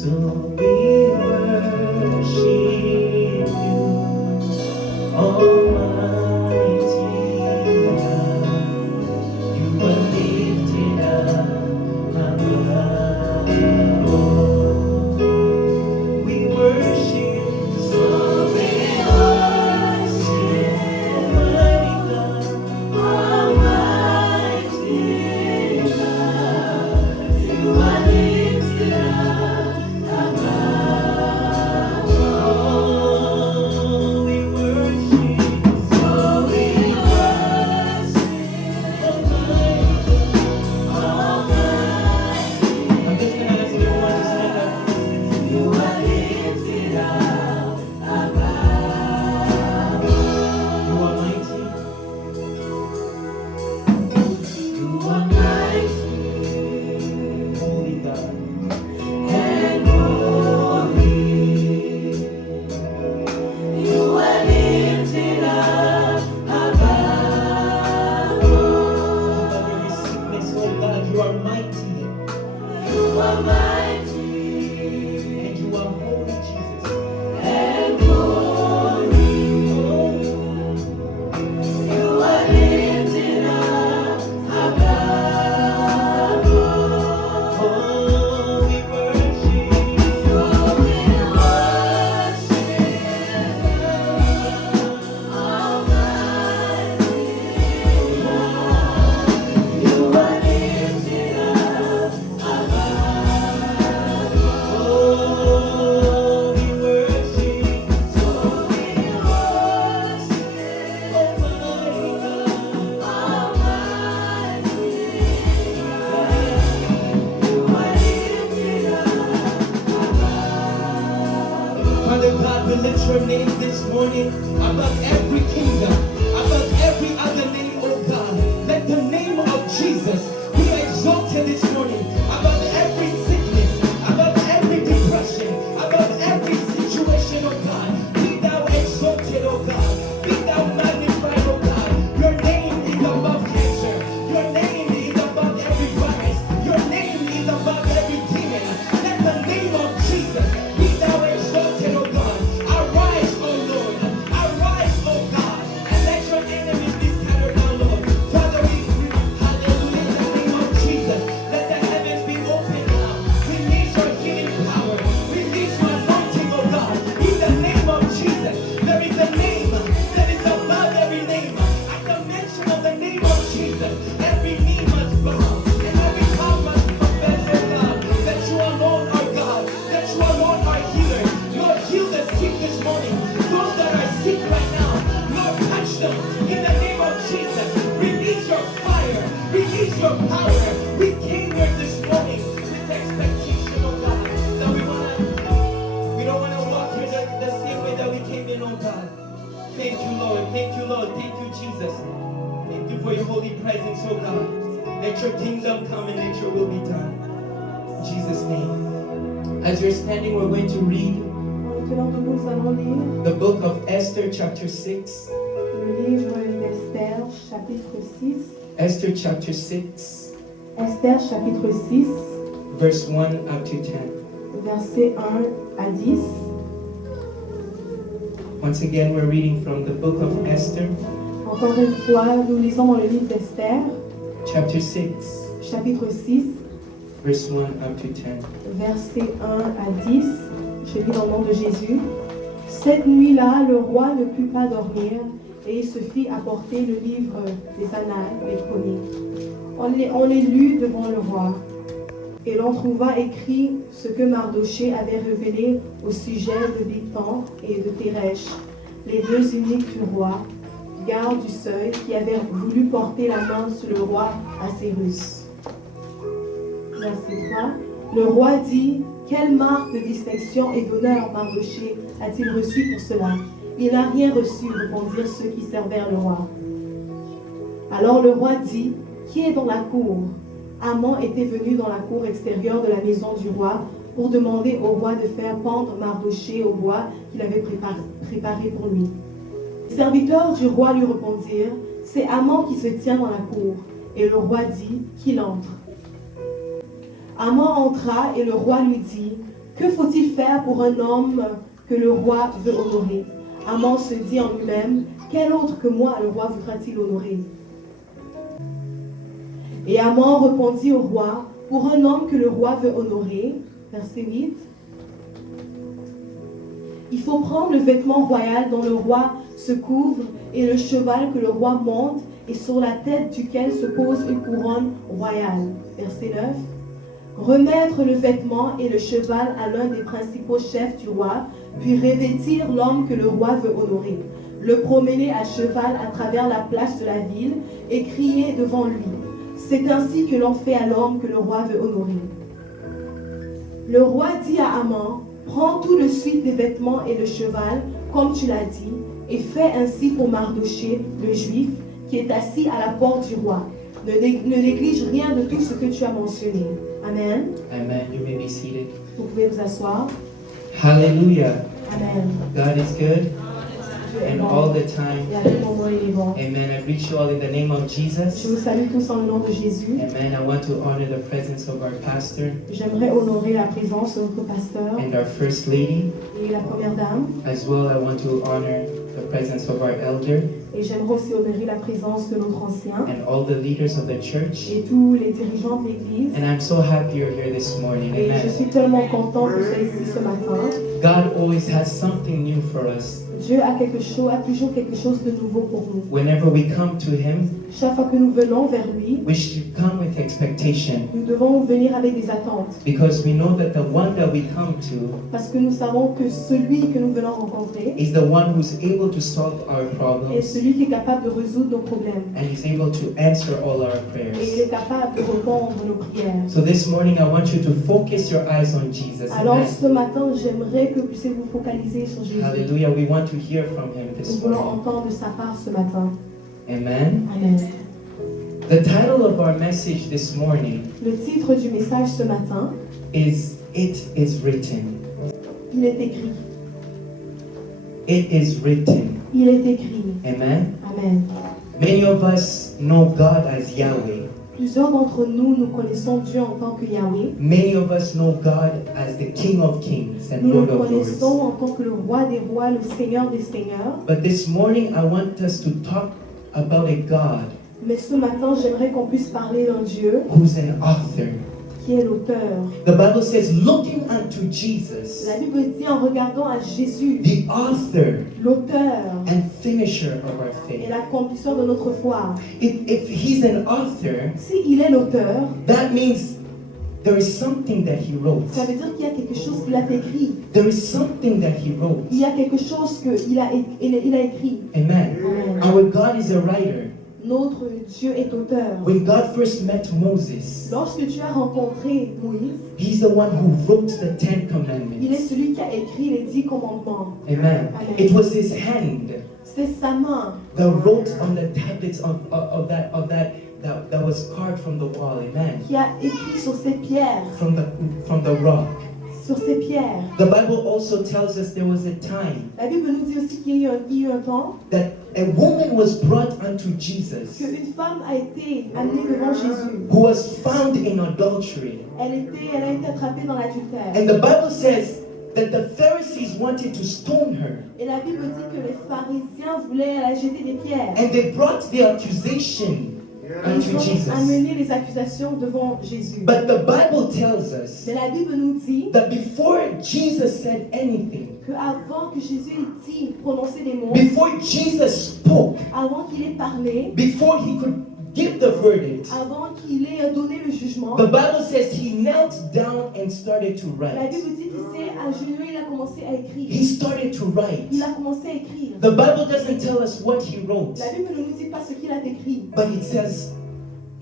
So we worship you, Almighty God. You are lifted up above. We worship, so we worship, Almighty God, Almighty God. You are lifted up above. We worship, so we worship, Almighty God, Almighty. I'm just gonna ask everyone to stand up. You are lifted up above. You are mighty. You are mighty. Holy God. And holy. You are lifted up above. Above every sickness, oh God, you are mighty. You are mighty. And you are holy, Jesus. And holy. You are lifted up above. Oh, we worship. So we worship, Almighty God. You are lifted up above. Oh, we worship. So we worship, Almighty God, Almighty God. You are lifted up above. Father God, we lift your name this morning above every kingdom, above every other name, oh God. Let the name of Jesus be exalted this morning above every sickness, above every depression, above every situation, oh God. Be thou exalted, oh God. Be thou magnified, oh God. Your name is above cancer. Your name is above every virus. Your name is above every demon. Let the name of Jesus be thou exalted, oh God. Arise, oh Lord. Arise, oh God. And let your enemies be scattered down, Lord. Father, we hallelujah, in the name of Jesus. Let the heavens be open now. Release your healing power. Release your anointing, oh God. In the name of Jesus. There is a name that is above every name. At the mention of the name of Jesus, every knee must bow and every tongue must confess, oh God, that you alone are God, that you alone are healer. Lord, heal the sick this morning. Those that are sick right now, Lord, touch them in the name of Jesus. Release your fire, release your power. We came here this morning with expectation, oh God, that we don't want to walk here the same way that we came in, oh God. Thank you, Lord. Thank you, Lord. Thank you, Jesus. Thank you for your holy presence, oh God. Let your kingdom come and let your will be done. In Jesus' name. As you're standing, we're going to read Maintenant, nous allons lire the book of Esther, chapter 6. le livre d'Esther, chapitre 6. Esther, chapter 6, Esther, chapitre 6, verse 1 up to 10. versets 1 à 10. Once again, we're reading from the book of Esther, Encore une fois, nous lisons dans le livre d'Esther, chapter 6, chapitre 6, verse 1 up to 10. versets 1 à 10. Je lis dans le nom de Jésus. Cette nuit-là, le roi ne put pas dormir et il se fit apporter le livre des annales, les chroniques. On les lut devant le roi. Et l'on trouva écrit ce que Mardochée avait révélé au sujet de Bigtan et de Téresh, les deux eunuques du roi, gardes du seuil, qui avaient voulu porter la main sur le roi Assyrus. Verset 3. Le roi dit: quelle marque de distinction et d'honneur Mardochée a-t-il reçu pour cela? Il n'a rien reçu, répondirent ceux qui servèrent le roi. Alors le roi dit: qui est dans la cour? Haman était venu dans la cour extérieure de la maison du roi pour demander au roi de faire pendre Mardochée au bois qu'il avait préparé pour lui. Les serviteurs du roi lui répondirent: c'est Haman qui se tient dans la cour. Et le roi dit qu'il entre. Haman entra et le roi lui dit: Que faut-il faire pour un homme que le roi veut honorer? Aman se dit en lui-même, quel autre que moi le roi voudra-t-il honorer? Et Aman répondit au roi, pour un homme que le roi veut honorer, verset 8, il faut prendre le vêtement royal dont le roi se couvre et le cheval que le roi monte et sur la tête duquel se pose une couronne royale. Verset 9. Remettre le vêtement et le cheval à l'un des principaux chefs du roi, puis revêtir l'homme que le roi veut honorer. Le promener à cheval à travers la place de la ville et crier devant lui. C'est ainsi que l'on fait à l'homme que le roi veut honorer. Le roi dit à Aman, prends tout de suite les vêtements et le cheval, comme tu l'as dit, et fais ainsi pour Mardochée, le juif, qui est assis à la porte du roi. Ne néglige rien de tout ce que tu as mentionné. Amen. Amen. You may be seated. Vous pouvez vous asseoir. Hallelujah. Amen. God is good. Dieu est And bon. all the time. Et à tout moment, il est bon. Amen. I greet you all in the name of Je Jesus. vous salue tous en le nom de Jésus. Amen. I want to honor the presence of our pastor J'aimerais honorer la présence de notre pasteur and our first lady. et la première dame. As well, I want to honor the presence of our elder Et j'aimerais aussi honorer la présence de notre ancien and all the leaders of the church. et tous les dirigeants de l'Église. And I'm so happy you're here this morning. Et je Amen. suis tellement content que tu sois ici ce matin. God always has something new for us. Dieu a toujours quelque chose de nouveau pour nous. Whenever we come to Him, Chaque fois que nous venons vers lui, we should come with expectation nous devons venir avec des attentes. because we know that the one that we come to Parce que nous savons que celui que nous venons rencontrer is the one who's able to solve our est problems celui qui est capable de résoudre nos problèmes. and He's able to answer all our Et il prayers. est capable de répondre nos prières. So this morning, I want you to focus your eyes on Jesus. Alors Amen. ce matin, j'aimerais que vous puissiez vous focaliser sur Jésus. Hallelujah. We want to hear from Him Nous this voulons morning. entendre de sa part ce matin. Amen. Amen. The title of our message this morning Le titre du message ce matin, is It is Written. il est écrit. It is written. Il est écrit. Amen. Amen. Many of us know God as Yahweh. Plusieurs d'entre nous, nous connaissons Dieu en tant que Yahweh. Many of us know God as the King of Kings and Nous Lord le of connaissons Lords. en tant que le roi des rois, le Seigneur des seigneurs. But this morning I want us to talk about a God Mais ce matin, j'aimerais qu'on puisse parler d'un Dieu who's an author. qui est l'auteur. The Bible says, looking unto Jesus, La Bible dit en regardant à Jésus, the author l'auteur and finisher of our et faith. l'accomplisseur de notre foi. If he's an author, S'il est l'auteur, that means there is something that he wrote. ça veut dire qu'il y a quelque chose qu'il a écrit. There is something that he wrote. Il y a quelque chose qu'il a écrit. Amen. Amen. Our God is a writer. Notre Dieu est auteur. When God first met Moses, Lorsque tu as rencontré Moïse, he's the one who wrote the Ten il est Commandments. celui qui a écrit les 10 commandements. Amen. Amen. It was his hand C'est sa main that wrote on the tablets that was carved from the wall. Amen. qui a écrit sur ces pierres, From the rock. sur ces pierres. The Bible also tells us there was a time La Bible nous dit aussi qu'il y a eu un temps that a woman was brought unto Jesus qu'une femme a été amenée devant Jésus. who was found in adultery. Elle a été attrapée dans l'adultère. And the Bible says that the Pharisees wanted to stone her. Et la Bible dit que les pharisiens voulaient la jeter des pierres. And they brought the accusation unto Ils ont Jesus. amené les accusations devant Jésus. But the Bible tells us Mais la Bible nous dit that before Jesus said anything, que avant que Jésus ait dit, prononcé des mots, before Jesus spoke, avant qu'il ait parlé, before he could give the verdict, avant qu'il ait donné le jugement, the Bible says he knelt down and started to la write. Bible dit qu'il s'est agenouillé, il a commencé à écrire. He started to write. Il a commencé à écrire. The Bible doesn't tell us what he wrote, La Bible ne nous dit pas ce qu'il a écrit, but it says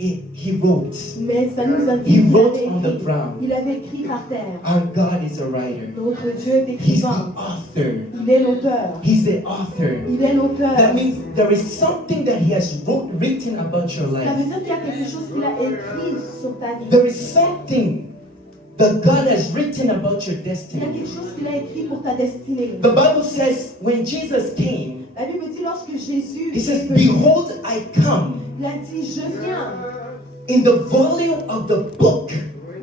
he wrote. mais ça nous indique He qu'il wrote avait on the écrit. ground. Il avait écrit par terre. Our God is a writer. Notre Dieu est He's the écrivain. author. Il est l'auteur. He's the author. Il est l'auteur. That means there is something that he has written about your Ça veut life. dire qu'il y a quelque chose qu'il a écrit sur ta vie. There is something that God has written about your Il y a destiny. quelque chose qu'il a écrit pour ta destinée. The Bible says when Jesus came, La Bible dit lorsque Jésus he est says, venu, behold, I come. il a dit je viens, In the volume of the book,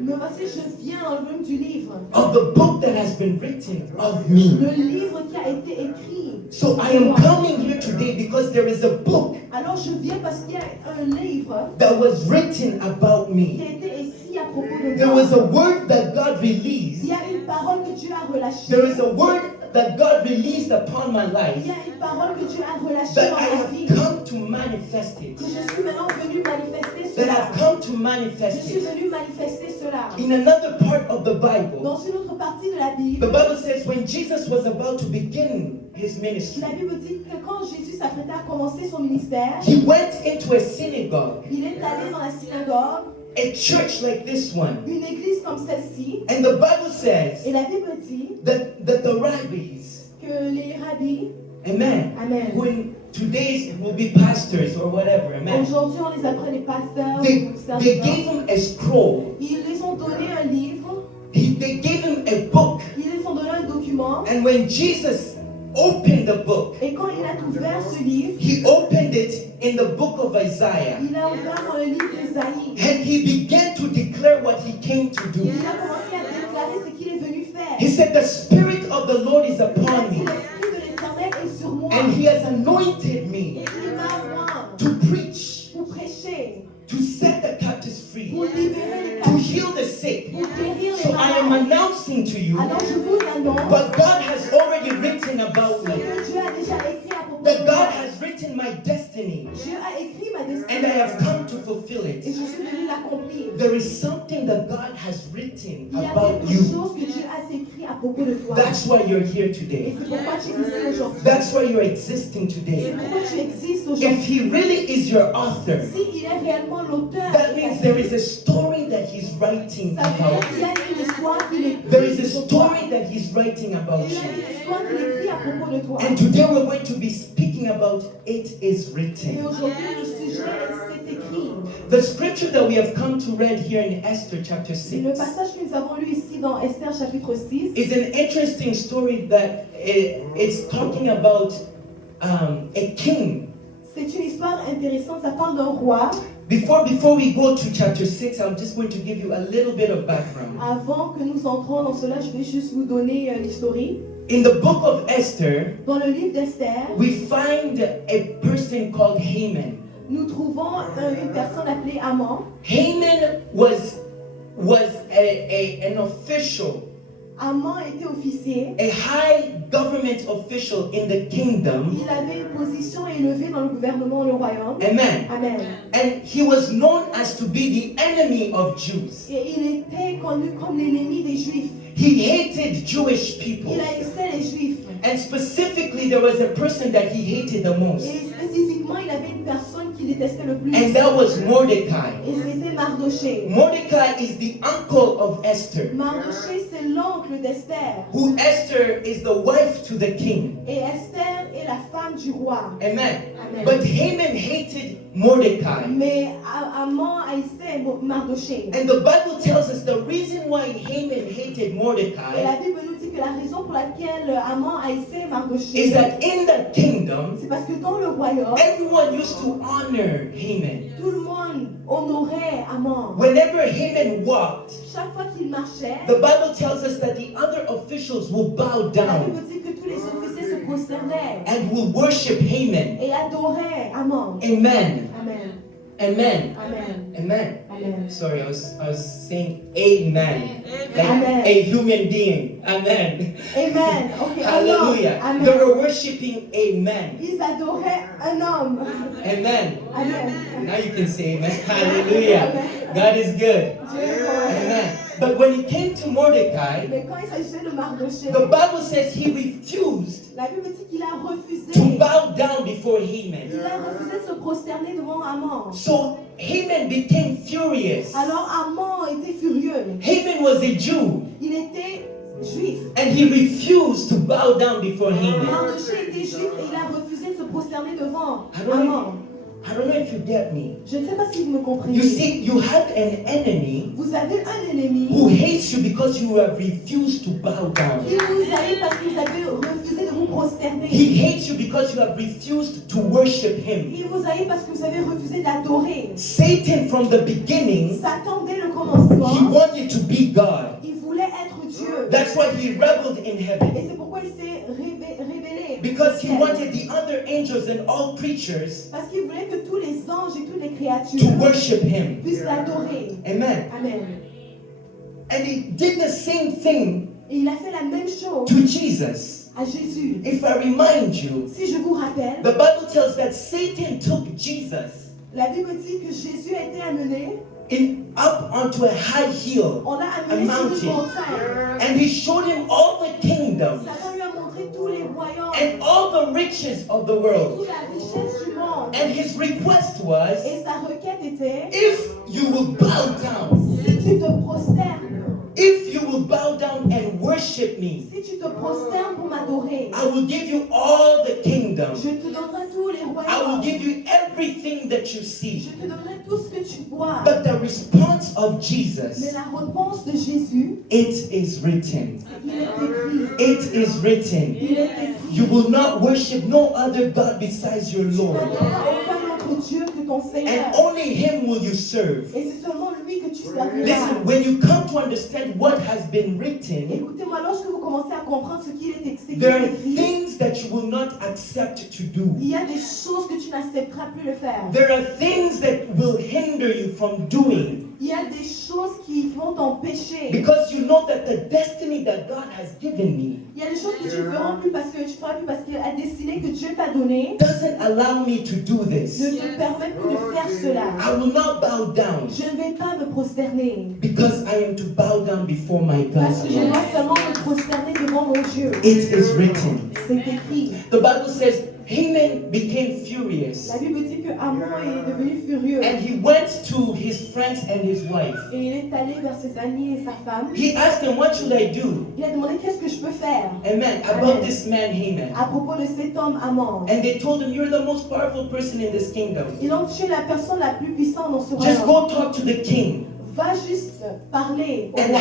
Me voici, je viens dans le volume du livre. of the book that has been written of me. Le livre qui a été écrit. So I am coming here today because there is a book Alors je viens parce qu'il y a un livre that was written about qui me. a été écrit à propos de There moi. was a word that God Il released. y a une parole que Dieu a relâchée. There is a word that God released upon my Il life y a une parole que Dieu a relâchée that dans I ma vie. have come to manifest it. Que je suis maintenant venu manifester That cela. I've come to Je manifest suis it. venu manifester cela. In another part of the Bible, Dans une autre partie de la the Bible, Bible says when Jesus was about to begin his la ministry, Bible dit que quand Jésus s'apprêtait à commencer son ministère, he went into a synagogue, il est allé dans la synagogue, a church like this one. une église comme celle-ci, And the Bible says et la Bible dit that the rabbis, que les rabbis, amen, Amen. who in today's will be pastors or whatever, amen, aujourd'hui on les appelle les pasteurs, they ou serviteurs. gave him a scroll. Ils les ont donné un livre, They gave him a book. ils les ont donné un document, And when Jesus opened the book, et quand il a ouvert ce livre, he opened it in the book of Isaiah. il a ouvert dans le livre d'Ésaïe. And he began to declare what he came to do. Il a commencé à déclarer ce qu'il est venu faire. He said, the Spirit of the Lord is Il a upon dit, me, l'Esprit de l'Éternel est sur moi. and he has anointed Et me il m'a oint to preach, pour prêcher, to set the captives free, pour libérer les to captifs, heal the sick. pour guérir So les I am malades. announcing to you, Alors je vous annonce but God has already written about ce me, que Dieu a déjà écrit à propos that de God moi. has written my destiny, Dieu a écrit ma and I destinée have come to fulfill et it. je suis venu l'accomplir. There is something that God has written Il y a about quelque you. chose que Dieu a écrit à propos de toi. That's why you're here Et today. c'est pourquoi tu es ici aujourd'hui. That's why you're existing C'est today. pourquoi tu existes If aujourd'hui. He really is your author, Si il est réellement l'auteur, that means there is a story that He's writing ça veut dire about qu'il y a you. une histoire qu'il écrit. There is a sur toi. story that He's writing about Il y a you. une histoire qu'il écrit à propos de toi. And today we're going to be speaking about it is Et written. aujourd'hui, le sujet, c'est écrit. The scripture that we have come to read here in Esther chapter Le 6 passage que nous avons lu ici dans Esther chapitre 6, is an interesting story that it's talking about a king. c'est une histoire intéressante. Ça parle d'un roi. Before we go to chapter 6, I'm just going to give you a little bit of background. Avant que nous entrons dans cela, je vais juste vous donner l'historique. In the book of Esther, Dans le livre d'Esther, we find a person called Haman. nous trouvons une personne appelée Haman. Haman was an official, Haman était officier. a high government official in the kingdom. Il avait une position élevée dans le gouvernement, le royaume. Amen. Amen. And he was known as to be the enemy of Jews. Et il était connu comme l'ennemi des Juifs. He hated Jewish people. Il haïssait les Juifs. And specifically, there was a person that he hated the most. Et spécifiquement, il avait une personne qu'il détestait le plus. And that was Mordecai. Et c'était Mardoché. Mordecai is the uncle of Esther, Mardoché, c'est l'oncle d'Esther. who Esther is the wife to the king. Et Esther est la femme du roi. Amen. Amen. But Haman hated Mordecai. Mais Haman haïssait Mardoché. And the Bible tells us the reason why Haman hated Et la Mordecai Bible nous dit que la raison pour laquelle Haman haïssait Mardoché, is that in that kingdom, c'est parce que dans le royaume, everyone used to honor Haman. tout le monde honorait Haman. Whenever Haman walked, Chaque fois qu'il marchait, the Bible tells us that the other officials will bow la down Bible dit que tous les officiers se prosternaient and will worship Haman. et adoraient Haman. Amen. Amen. Amen. Amen. Amen. Amen. Sorry, I was saying amen. Like Amen. a human being. Amen. Amen. Ok, Hallelujah. un homme. They Amen. were worshiping amen. Ils adoraient un homme. Amen. Amen. Now you can say amen. Hallelujah. God is good. Dieu est bon. Amen. But when it came to Mordecai, Mais quand il s'agissait de Mardoché, the Bible says he refused la Bible dit qu'il a refusé. to bow down before Haman. Il a refusé de se prosterner devant Haman. So Haman became furious. Alors Haman était furieux. Haman was a Jew, Il était juif. and he refused to bow down before Haman. Mardoché était juif et il a refusé de se prosterner devant I don't know Haman. I don't know if you get me. Je ne sais pas si vous me comprenez. You see, you have an enemy Vous avez un ennemi who hates you because you have refused to bow down. qui vous haït parce que vous avez refusé de vous prosterner. He hates you because you have refused to worship him. Il vous haït parce que vous avez refusé d'adorer. Satan from the beginning, Satan, dès le he commencement, wanted to God. Il voulait être Dieu. That's why he rebelled in Et heaven. c'est pourquoi il s'est révélé. Because he wanted the other angels and all creatures Parce qu'il voulait que tous les anges et toutes les to créatures worship him. puissent l'adorer. Amen. Amen. And he did the same thing Et il a fait la même chose to Jesus. à Jésus. If I remind you, Si je vous rappelle, the Bible tells that Satan took Jesus la Bible dit que Jésus a été amené, up onto a high hill on l'a amené sur une mountain. montagne. and he showed him all the kingdoms Satan lui a montré tous les royaumes, and all the riches of the world. toute la richesse du monde. And his request was, Et sa requête était, if you will bow down, si tu te prosternes, if you will bow down and worship me, si tu te prosternes pour m'adorer, I will give you all the kingdom. je te donnerai tous les I will royaumes. give you everything that you Je see. te donnerai tout ce que tu vois. But the response of Mais Jesus, la réponse de Jésus, it is written. il est écrit. It is written. Il est écrit. You will not worship no other God besides your Tu Lord. n'adoreras aucun autre Dieu que ton Seigneur. And only him will you serve. Et c'est seulement lui que tu serviras. Listen, when you come to understand what has been written, Écoutez-moi, lorsque vous commencez à comprendre ce qu'il est there are écrit, things that you will not accept to do. il y a des choses que tu n'accepteras plus de faire. There are things that will hinder you from doing Il y a des choses qui vont t'empêcher. because you know that the destiny that God has given me Il y a des choses que tu ne feras plus parce que tu feras plus parce que la destinée que Dieu t'a donnée doesn't allow me to do ne this. te permet plus de faire cela. I will not bow down Je ne vais pas me prosterner because I am to bow down before my parce que je God. dois seulement me prosterner devant mon Dieu. It is written. C'est écrit. The Bible says Haman became furious La Bible dit que Amon est devenu furieux and he went to his friends and his wife. et il est allé vers ses amis et sa femme. He asked them, what should I do? Il a demandé qu'est-ce que je peux faire Amen. About this man Haman. à propos de cet homme Amon. And they told him, you're the most powerful person in this kingdom. Ils ont tué la personne la plus puissante dans ce Just royaume. go talk to the king Va juste parler au and roi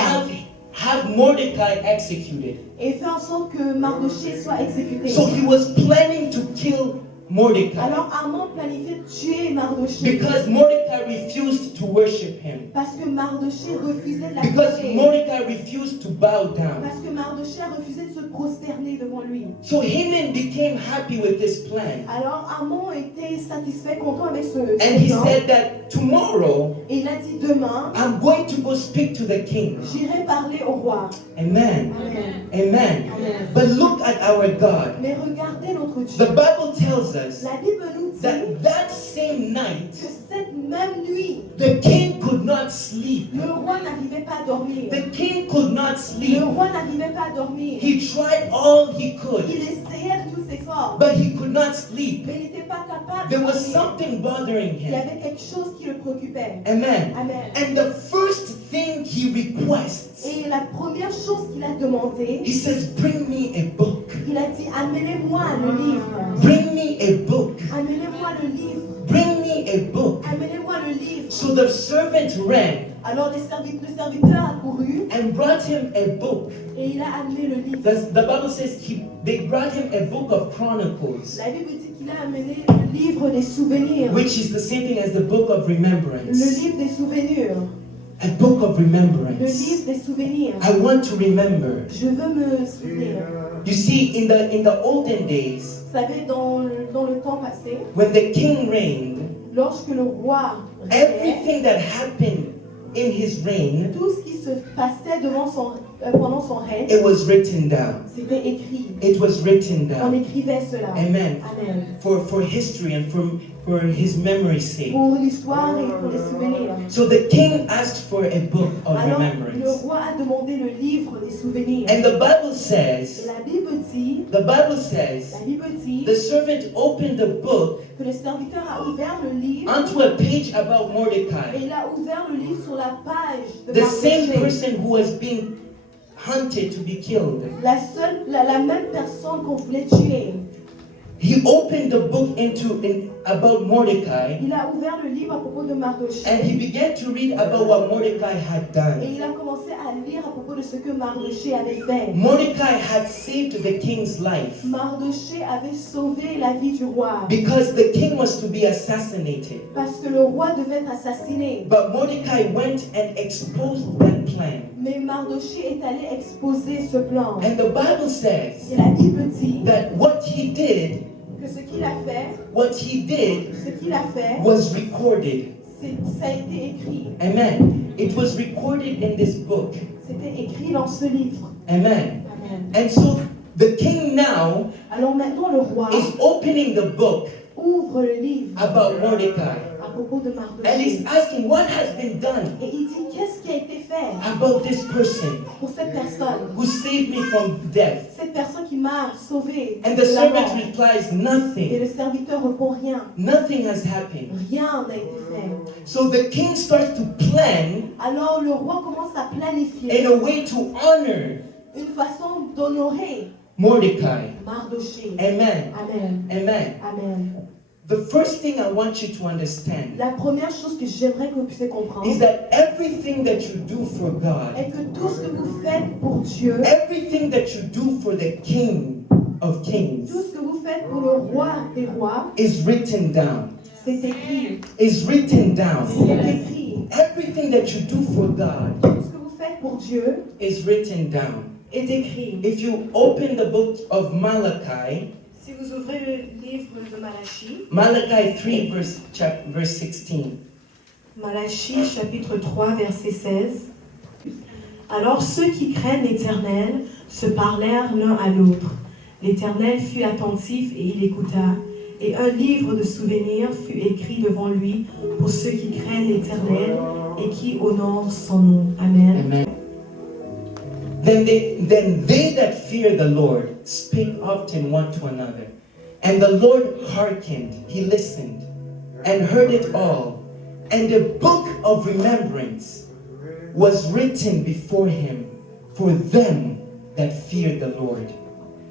have Mordecai executed. et fais en sorte que Mardochée soit exécuté. So he was planning to kill Mordecai Alors Amon planifiait de tuer Mardochée because Mordecai refused to worship him. parce que Mardochée refusait de Because l'adorer. Mordecai refused to bow down. Parce que Mardochée a refusé de se prosterner devant lui. So Haman became happy with this plan. Alors Amon était satisfait, content avec ce And he plan. said that tomorrow Et il a dit demain, I'm going to go speak to the king. j'irai parler au roi. Amen. Amen. Amen. Amen. But look at our God. Mais regardez notre Dieu. The Bible tells us La Bible nous dit that same que night cette même nuit, the king could not sleep. le roi n'arrivait pas à dormir. The king could not sleep. Le roi n'arrivait pas à dormir. He tried all he Il could, essayait de tous ses forces, but he could not sleep. mais il n'était pas capable de There was dormir. something bothering Il y him. avait quelque chose qui le préoccupait. Amen. Amen. And the first thing he requests, Et la première chose qu'il a demandé, he says, bring me a book. il a dit amenez-moi le livre. Bring me a book. Amenez-moi le livre. Bring me a book. Amenez-moi le livre. So the servant ran Alors le serviteur a couru and brought him a book. et il a amené le livre. The Bible says they brought him a book of Chronicles, La Bible dit qu'il a amené le livre des souvenirs. which is the same thing as the book of Le remembrance. livre des souvenirs. A book of Le remembrance. livre des souvenirs. I want to remember. Je veux me souvenir. You see, in the olden days, Vous savez, dans le temps passé, when the king reigned, lorsque le roi régnait, everything that happened in his reign, tout ce qui se passait pendant son règne, it was written down. c'était écrit. It was written On down. écrivait cela. Amen. Amen. For history and for his memory's sake. Pour l'histoire et pour les souvenirs. So the king asked for a book of Alors, le remembrance. roi a demandé le livre des souvenirs. And the Bible Et says, la Bible dit, the Bible says, the servant opened the book que le serviteur a ouvert le livre onto a page about et Mordecai, il a ouvert le livre sur la page de the same Mardochée. person who was being hunted to be killed. La même personne qu'on voulait tuer. He opened the book about Mordecai, il a ouvert le livre à propos de Mardochée. and he began to read about what Mordecai had Et done. il a commencé à lire à propos de ce que Mardochée avait fait. Mordecai had saved the king's life Mardochée avait sauvé la vie du roi. because the king was to be assassinated. Parce que le roi devait être assassiné. But Mordecai went and exposed that plan. Mais Mardochée est allé exposer ce plan. And the Bible says Et la Bible dit that what he did que ce qu'il a fait, was recorded. ça a été écrit. Amen. It was recorded in this book. C'était écrit dans ce livre. Amen. Amen. And so the king now Alors maintenant le roi is opening the book ouvre le livre about Mordecai. à propos de And he's Mardochée. asking what has been done Et il dit qu'est-ce qui a été fait about this person pour cette personne. who saved me from death. Cette personne qui m'a sauvé And the de la servant mort. replies, Et nothing. le serviteur répond rien. Nothing has happened. Rien n'a été fait. So the king starts to plan Alors le roi commence à in planifier a way to honor une façon d'honorer Mordecai. Mardochée. Amen. Amen. Amen. Amen. The first thing I want you to understand La première chose que j'aimerais que vous puissiez comprendre is that everything that you do for God, est que tout ce que vous faites pour Dieu, everything that you do for the King of Kings tout ce que vous faites pour le roi des rois, is written down. c'est écrit. Is written down. C'est écrit. Everything that you do for God Tout ce que vous faites pour Dieu is written down. est écrit. If you open the book of Malachi, Si vous ouvrez le livre de Malachie, Malachi 3 verse 16. Malachie chapitre 3 verset 16. Alors ceux qui craignent l'Éternel se parlèrent l'un à l'autre. L'Éternel fut attentif et il écouta. Et un livre de souvenirs fut écrit devant lui pour ceux qui craignent l'Éternel et qui honorent son nom. Amen. Amen. Then they that fear the Lord speak often one to another. And the Lord hearkened, he listened, and heard it all. And a book of remembrance was written before him for them that fear the Lord.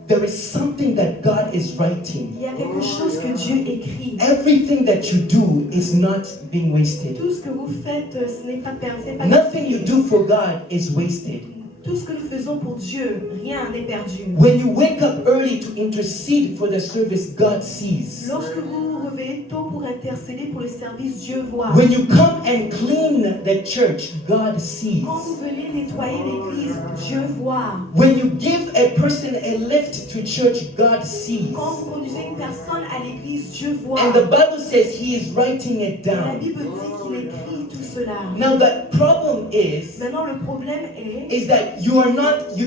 There is something that God is writing. Il y a quelque chose que Dieu écrit. Everything that you do is not being wasted. Tout ce que vous faites, ce n'est pas perdu. Nothing you do for God is wasted. Tout ce que nous faisons pour Dieu, rien n'est perdu. When you wake up early to intercede for the service, God sees. Lorsque vous vous réveillez tôt pour intercéder pour le service, Dieu voit. When you come and clean the church, God sees. Quand vous venez nettoyer l'église, Dieu voit. When you give a person a lift to church, God sees. Quand vous conduisez une personne à l'église, Dieu voit. And the Bible says He is writing it La down. Bible dit qu'il écrit tout cela. Now the problem is Maintenant, le problème est that you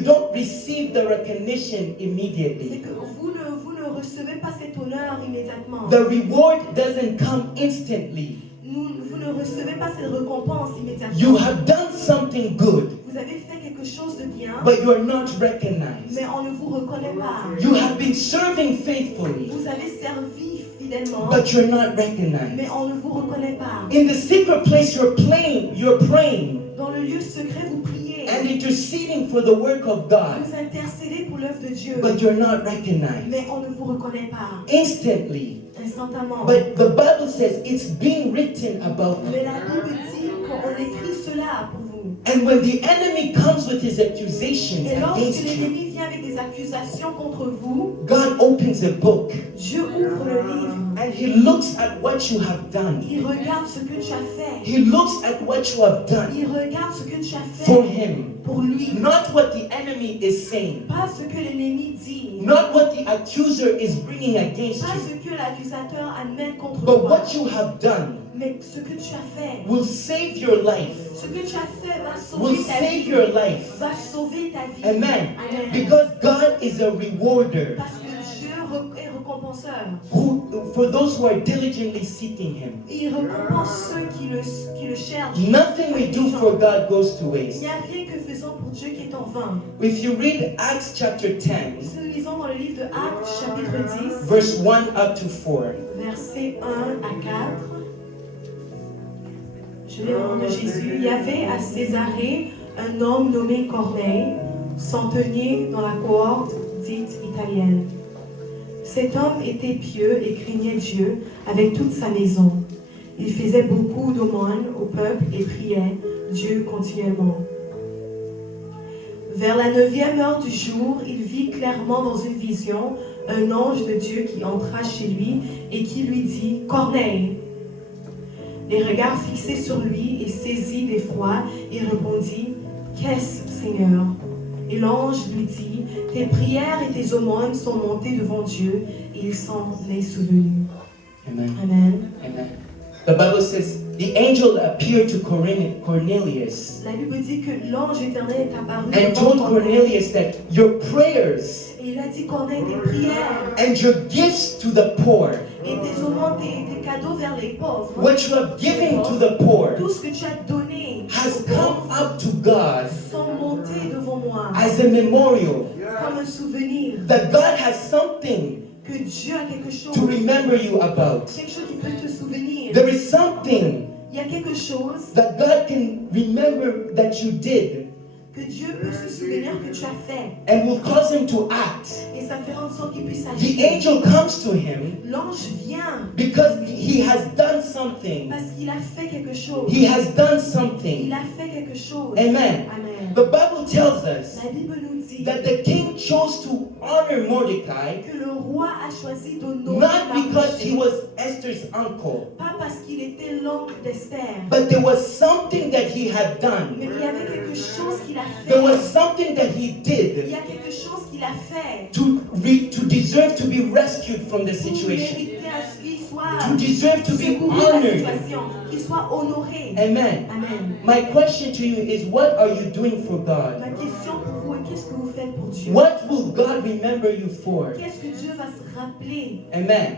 don't receive the recognition c'est immediately. que vous ne recevez pas cet honneur immédiatement. The reward doesn't come instantly. Vous ne recevez pas cette récompense immédiatement. You have done something good, Vous avez fait quelque chose de bien, but you are not recognized. mais on ne vous reconnaît pas. You have been serving faithfully, Vous avez servi fidèlement, but you're not mais recognized. on ne vous reconnaît pas. In the secret place, you're praying Dans le lieu secret, vous priez. and interceding for the work of God, Vous intercédez pour l'œuvre de Dieu, but you're not recognized mais on ne vous reconnaît pas instantly. instantanément. But the Bible says it's being written about Mais you. la Bible dit qu'on écrit cela pour vous. And when the enemy comes with his accusations Et lorsque against you, l'ennemi vient avec des accusations contre vous, God opens a book Dieu ouvre le livre. and He looks at what you have done. Il regarde ce que tu as fait. He looks at what you have done Il regarde ce que tu as for fait Him. pour lui. Not what the enemy is saying. Pas ce que l'ennemi dit. Not what the accuser is bringing against Pas you. ce que l'accusateur amène contre But toi. what you have done Mais ce que tu as fait. will save your life. Ce que tu as fait va Will sauver ta save vie. your life. Va sauver ta vie. Amen. Amen. Because God is a rewarder Parce que Dieu est récompenseur. for those who are diligently seeking Him. Il récompense ceux qui le cherchent. Nothing we do for God goes to Il waste. n'y a rien que faisons pour Dieu qui est en vain. If you read Acts chapter 10, Si nous lisons dans le livre de Actes, chapitre 10, verse 1 up to 4, versets 1 à 4, je lis au nom de Jésus. Il y avait à Césarée un homme nommé Corneille, centenier dans la cohorte dite italienne. Cet homme était pieux et craignait Dieu avec toute sa maison. Il faisait beaucoup d'aumônes au peuple et priait Dieu continuellement. Vers la 9e heure du jour, il vit clairement dans une vision un ange de Dieu qui entra chez lui et qui lui dit « Corneille !» Les regards fixés sur lui et saisi d'effroi, il répondit « Qu'est-ce, Seigneur ?» Et l'ange lui dit « Tes prières et tes aumônes sont montées devant Dieu et il s'en est souvenu. » Amen. Amen. Amen. The Bible says the angel appeared to Cornelius La Bible dit que l'ange éternel est apparu and devant told Corneille. Cornelius that your prayers Et il a dit Corneille, tes prières and your gifts to the poor, et tes aumônes, tes cadeaux vers les pauvres, what you have given to the poor, tout ce que tu as donné has aux come pauvres up to God sont montés devant moi as a memorial comme un souvenir that God has something que Dieu a quelque chose, to remember you about. quelque chose qui peut te souvenir. There is something Il y a quelque chose that God can remember that you did que Dieu peut se souvenir que tu as fait and will cause him to act. et ça fait en sorte qu'il puisse The agir. angel comes to him L'ange vient because he has done something. parce qu'il a fait quelque chose. He has done Il something. a fait quelque chose. Amen. Amen. The Bible tells us La Bible nous dit that the king chose to honor Mordecai que le roi a choisi d'honorer not because he Mardochée, was Esther's uncle, pas parce qu'il était l'oncle d'Esther, but there was something that he had done. mais il y avait quelque chose qu'il a fait. There was something that he Il did y a quelque chose qu'il a fait to deserve to be rescued from the pour situation, mériter à ce qu'il soit to deserve to be secouru de la honored. situation, qu'il soit honoré. Amen. Amen. My question to you is, what are you doing for God? Ma question pour vous est qu'est-ce que vous faites pour Dieu? What will God remember you for? Qu'est-ce que Dieu va se rappeler Amen.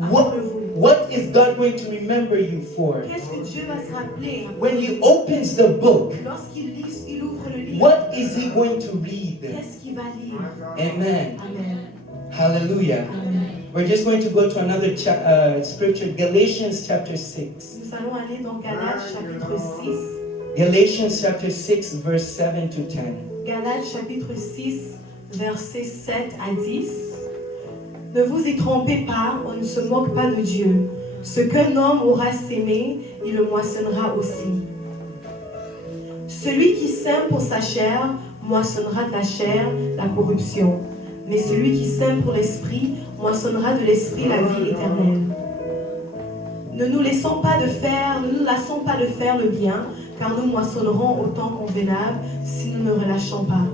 à What, de vous? what is God going to remember you for? Qu'est-ce que Dieu va se rappeler When he opens the book, lorsqu'il lit, il ouvre le livre? what is he going to read? Qu'est-ce qu'il va lire? Amen. Amen. Hallelujah. Amen. We're just going to go to another scripture, Galatians chapter 6. Nous allons aller dans Galates chapitre 6. Galatians chapter 6, verse 7 to 10. Galates chapitre 6, versets 7 à 10. Ne vous y trompez pas, on ne se moque pas de Dieu. Ce qu'un homme aura sémé, il le moissonnera aussi. Celui qui sème pour sa chair, moissonnera de la chair la corruption. Mais celui qui sème pour l'esprit, moissonnera de l'esprit la vie éternelle. Ne nous lassons pas de faire le bien, car nous moissonnerons au temps convenable si nous ne relâchons pas.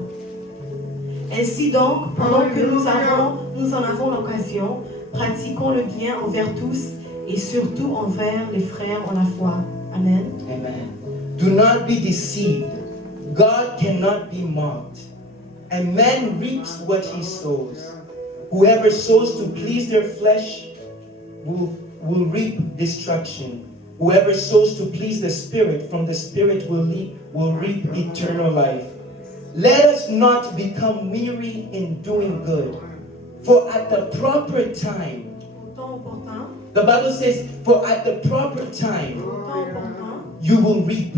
Ainsi donc, pendant que nous en avons l'occasion, pratiquons le bien envers tous et surtout envers les frères en la foi. Amen. Amen. Do not be deceived. God cannot be mocked. A man reaps what he sows. Whoever sows to please their flesh will reap destruction. Whoever sows to please the Spirit, from the Spirit will reap eternal life. Let us not become weary in doing good, for at the proper time, Au temps opportun, the Bible says, for at the proper time, au temps opportun, you will reap.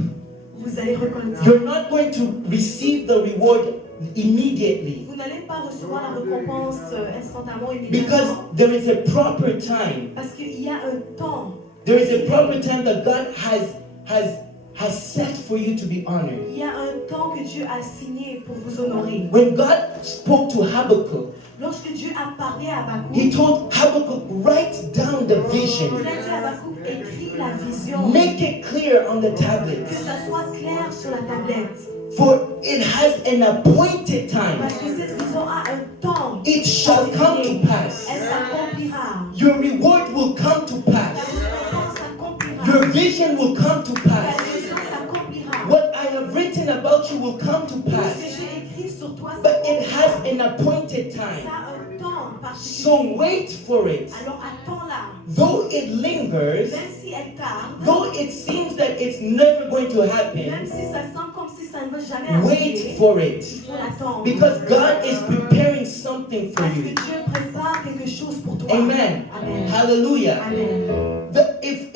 vous allez récolter. You're not going to receive the reward immediately, Vous n'allez pas recevoir la récompense instantanément, because immédiatement, there is a proper time. parce qu'il y a un temps. There is a proper time that God has set for you to be honored. Il y a un temps que Dieu a signé pour vous honorer. When God spoke to Habakkuk, Lorsque Dieu a parlé à he Habakkuk, told Habakkuk, write down the vision. il a dit à Habakkuk, écris la vision, Make it clear on the que tablets. ça soit clair sur la tablette. For it has an appointed time. Parce que cette vision a un temps. It shall come to pass. Elle s'accomplira. Your reward will come to La pass. récompense s'accomplira. Your vision will come to La pass. vision s'accomplira. What I have written about you will come to Tout ce que pass. j'ai écrit sur toi, But it s'accomplira. has an appointed Ça time. a un temps particulier. So wait for it. Alors attends-la. Though it lingers, Même si elle tarde, though it seems that it's never going to même happen, si ça semble comme si ça ne va jamais wait arriver, for il it. faut l'attendre. Because God is preparing something for Parce que you. Dieu prépare quelque chose pour toi. Amen. Amen. Hallelujah. Amen.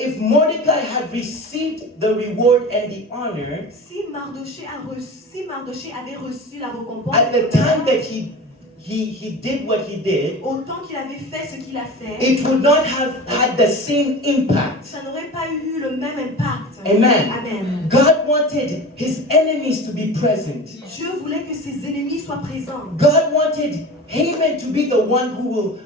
If Mordecai had received the reward and the honor Si Mardochée avait reçu la récompense at the time that he he did what he did, autant qu'il avait fait ce qu'il a fait, it would not have had the same impact. ça n'aurait pas eu le même impact. Amen. Amen. God wanted his enemies to be present. Dieu voulait que ses ennemis soient présents. God wanted Haman to be the one who will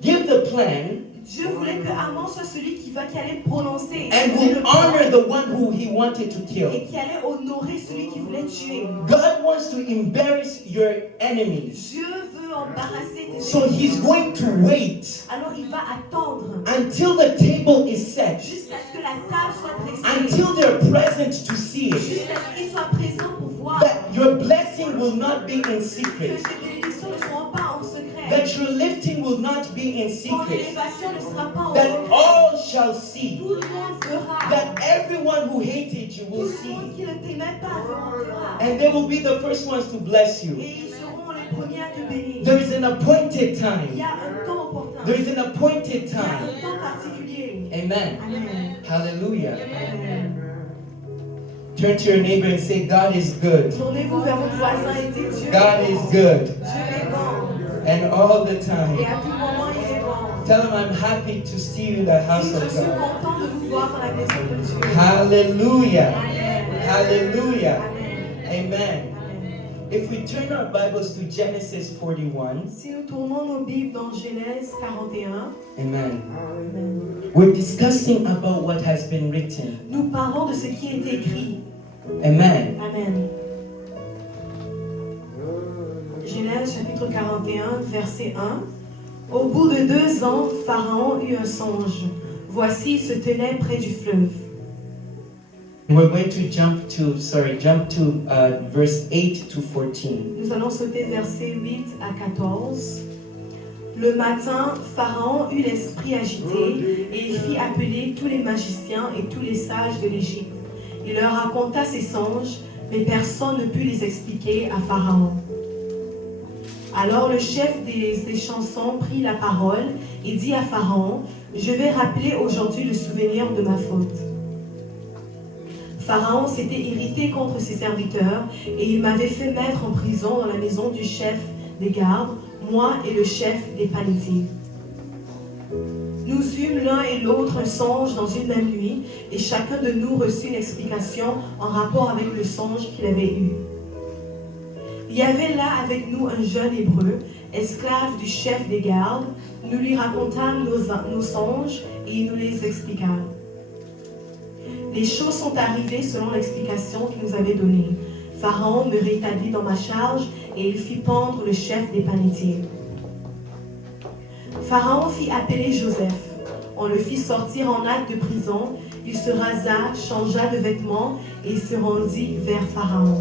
give the plan Dieu voulait que Haman soit celui qui allait prononcer and le will plan honor the one who he wanted to kill. et qui allait honorer celui qui voulait tuer. God wants to embarrass your enemies. Dieu veut embarrasser tes So ennemis. he's going to wait Alors il va attendre until the table is set, jusqu'à ce que la table soit dressée, until they're present to see it, jusqu'à ce qu'ils soient présents pour voir that your blessing will not be in que secret, ces bénédictions ne seront pas en secret, that your lifting will not be in ton secret, élévation ne sera pas en that secret. all shall see, Tout le monde verra. that everyone who hated you Tout will le monde see, qui ne t'aimait pas verra. and they will be the first ones to bless you. Et ils seront les premiers à te bénir. There is an appointed Il y time. a un temps opportun. There is an appointed Il y a time. un temps particulier. Amen. Amen. Hallelujah. Amen. Turn to your neighbor and say, God is good. Tournez-vous vers votre voisin et dites Dieu God est is bon. good. Dieu est bon. And all the Et time. à tout moment, il est bon. Tell him I'm happy to see you in the house Dites, je of suis God. content de vous voir dans la maison de Dieu. Hallelujah. Amen. Hallelujah. Amen. Amen. Amen. If we turn our Bibles to Genesis 41, Si nous tournons nos Bibles dans Genèse 41, amen. Amen. We're discussing about what has been written. Nous parlons de ce qui est écrit. Amen. Amen. Genèse chapitre 41, verset 1. Au bout de 2 ans, Pharaon eut un songe. Voici, il se tenait près du fleuve. We're going to jump to verse 8 to 14. Nous allons sauter versets 8 à 14. Le matin, Pharaon eut l'esprit agité et il fit appeler tous les magiciens et tous les sages de l'Égypte. Il leur raconta ses songes, mais personne ne put les expliquer à Pharaon. Alors le chef des chansons prit la parole et dit à Pharaon, « Je vais rappeler aujourd'hui le souvenir de ma faute. » Pharaon s'était irrité contre ses serviteurs et il m'avait fait mettre en prison dans la maison du chef des gardes, moi et le chef des panétiers. Nous eûmes l'un et l'autre un songe dans une même nuit et chacun de nous reçut une explication en rapport avec le songe qu'il avait eu. Il y avait là avec nous un jeune hébreu, esclave du chef des gardes. Nous lui racontâmes nos songes et il nous les expliqua. Les choses sont arrivées selon l'explication qu'il nous avait donnée. Pharaon me rétablit dans ma charge et il fit pendre le chef des panétiers. Pharaon fit appeler Joseph. On le fit sortir en acte de prison. Il se rasa, changea de vêtements et se rendit vers Pharaon.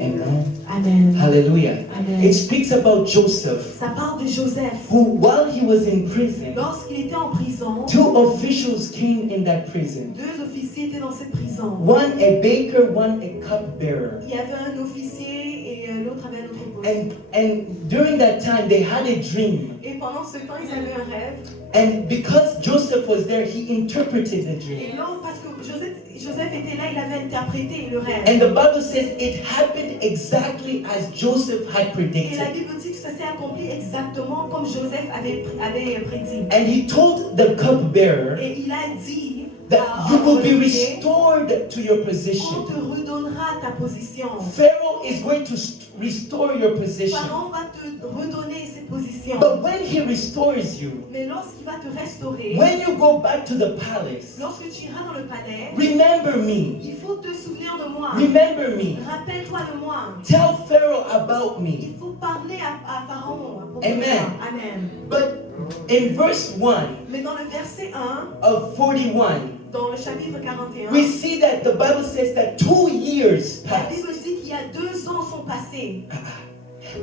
Amen. Amen. Hallelujah. Amen. It speaks about Joseph, Ça parle de Joseph. who, while he was in prison, Lorsqu'il était en prison, 2 officials came in that prison. 2 officiers étaient dans cette prison. One a baker, one a cupbearer. Il y avait un officier et l'autre avait un autre poste. And during that time, they had a dream. Et pendant ce temps, ils avaient un rêve. And because Joseph was there, he interpreted the dream. Et là, parce que Joseph était là, il avait interprété le rêve. And the Bible says it happened exactly as Joseph had Et la predicted. Bible dit que ça s'est accompli exactement comme Joseph avait prédit. And he told the cupbearer Et il a dit that à you will be Olivier, restored to your on position. te redonnera ta position. Pharaoh is going to restore your position. Pharaon va te redonner cette position. But when he restores you, Mais lorsqu'il va te restaurer, when you go back to the palace, lorsque tu iras dans le palais, remember me. il faut te souvenir de moi. Remember me. Rappelle-toi de moi. Tell Pharaoh about me. Il faut parler à Pharaon. À propos de Amen. moi. Amen. But in verse 1 Mais dans le verset 1, of 41, dans le chapitre 41, we see that the Bible says that 2 years la passed. Bible dit qu'il y a 2 ans sont passés.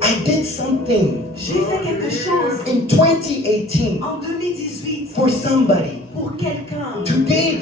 I did something J'ai fait quelque chose in 2018 en 2018 for somebody. pour quelqu'un. Today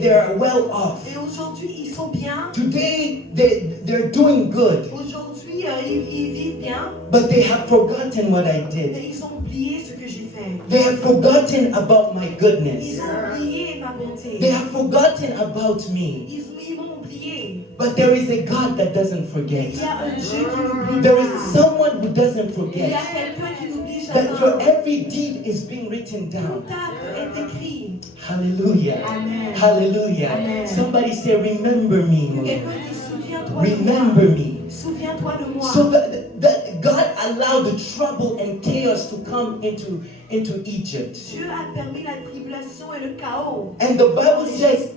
they are well off. Et aujourd'hui, ils sont bien. Today they're doing good. Aujourd'hui, ils vivent bien. But they have forgotten what I did. Mais ils ont oublié ce que j'ai fait. They have forgotten about my Ils goodness. ont oublié ma bonté. They have forgotten about me. Ils m'ont oublié. But there is a God that doesn't Mais forget. il y a un Dieu qui n'oublie There pas. is someone one who doesn't Il y forget. a quelqu'un qui n'oublie That your jamais. every deed is being written down. Tout acte est écrit. Hallelujah. Amen. Hallelujah. Amen. Somebody say, remember me. Que quelqu'un dit, souviens-toi de moi. Remember me. Souviens-toi de moi. So that God allowed the trouble and chaos to come into Egypt. Dieu a permis la tribulation et le chaos. And the Bible says,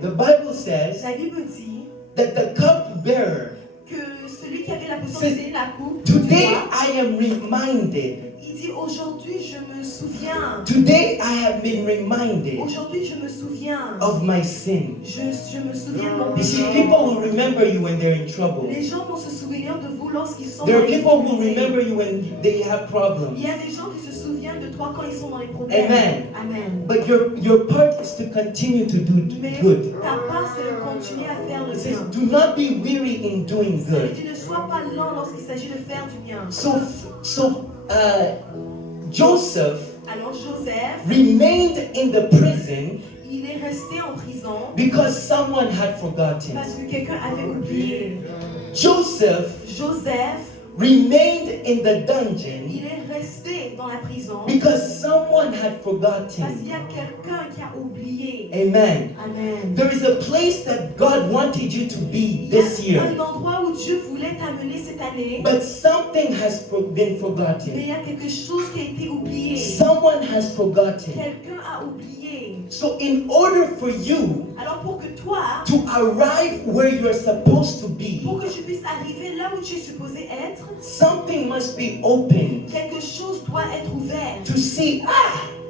the Bible says La Bible dit that the cupbearer, que celui qui avait la position says, de tenir la coupe, today du roi, I am reminded. il dit aujourd'hui je me souviens. Today I have been reminded Aujourd'hui je me souviens. of my sin. Je me souviens de mon You see, péché. people will remember you when they're in trouble. Les gens vont se souvenir de vous lorsqu'ils sont There dans are les people who difficultés. remember you when they have problems. Il y a des gens qui se souviennent de toi quand ils sont dans les problèmes. Amen. Amen. But your part is to continue to do Mais good. ta part c'est de continuer à faire le It says, bien. do not be weary in doing Ça veut good. dire ne sois pas lent lorsqu'il s'agit de faire du bien. So Joseph Alors Joseph, remained in the prison il est resté en prison because someone had forgotten. parce que quelqu'un avait oublié. Joseph Joseph, remained in the dungeon il est resté dans la prison because someone had parce qu'il forgotten. y a quelqu'un qui a oublié. Amen. Amen. There is a place that God wanted you to be Il y a this year, un endroit où Dieu voulait t'amener cette année, but something has been mais forgotten. il y a quelque chose qui a été oublié. Someone has forgotten. Quelqu'un a oublié. So in order for you Alors pour que toi, to arrive where you're supposed to be, pour que tu puisses arriver là où tu es supposé être, something must be opened quelque chose doit être ouvert. to see,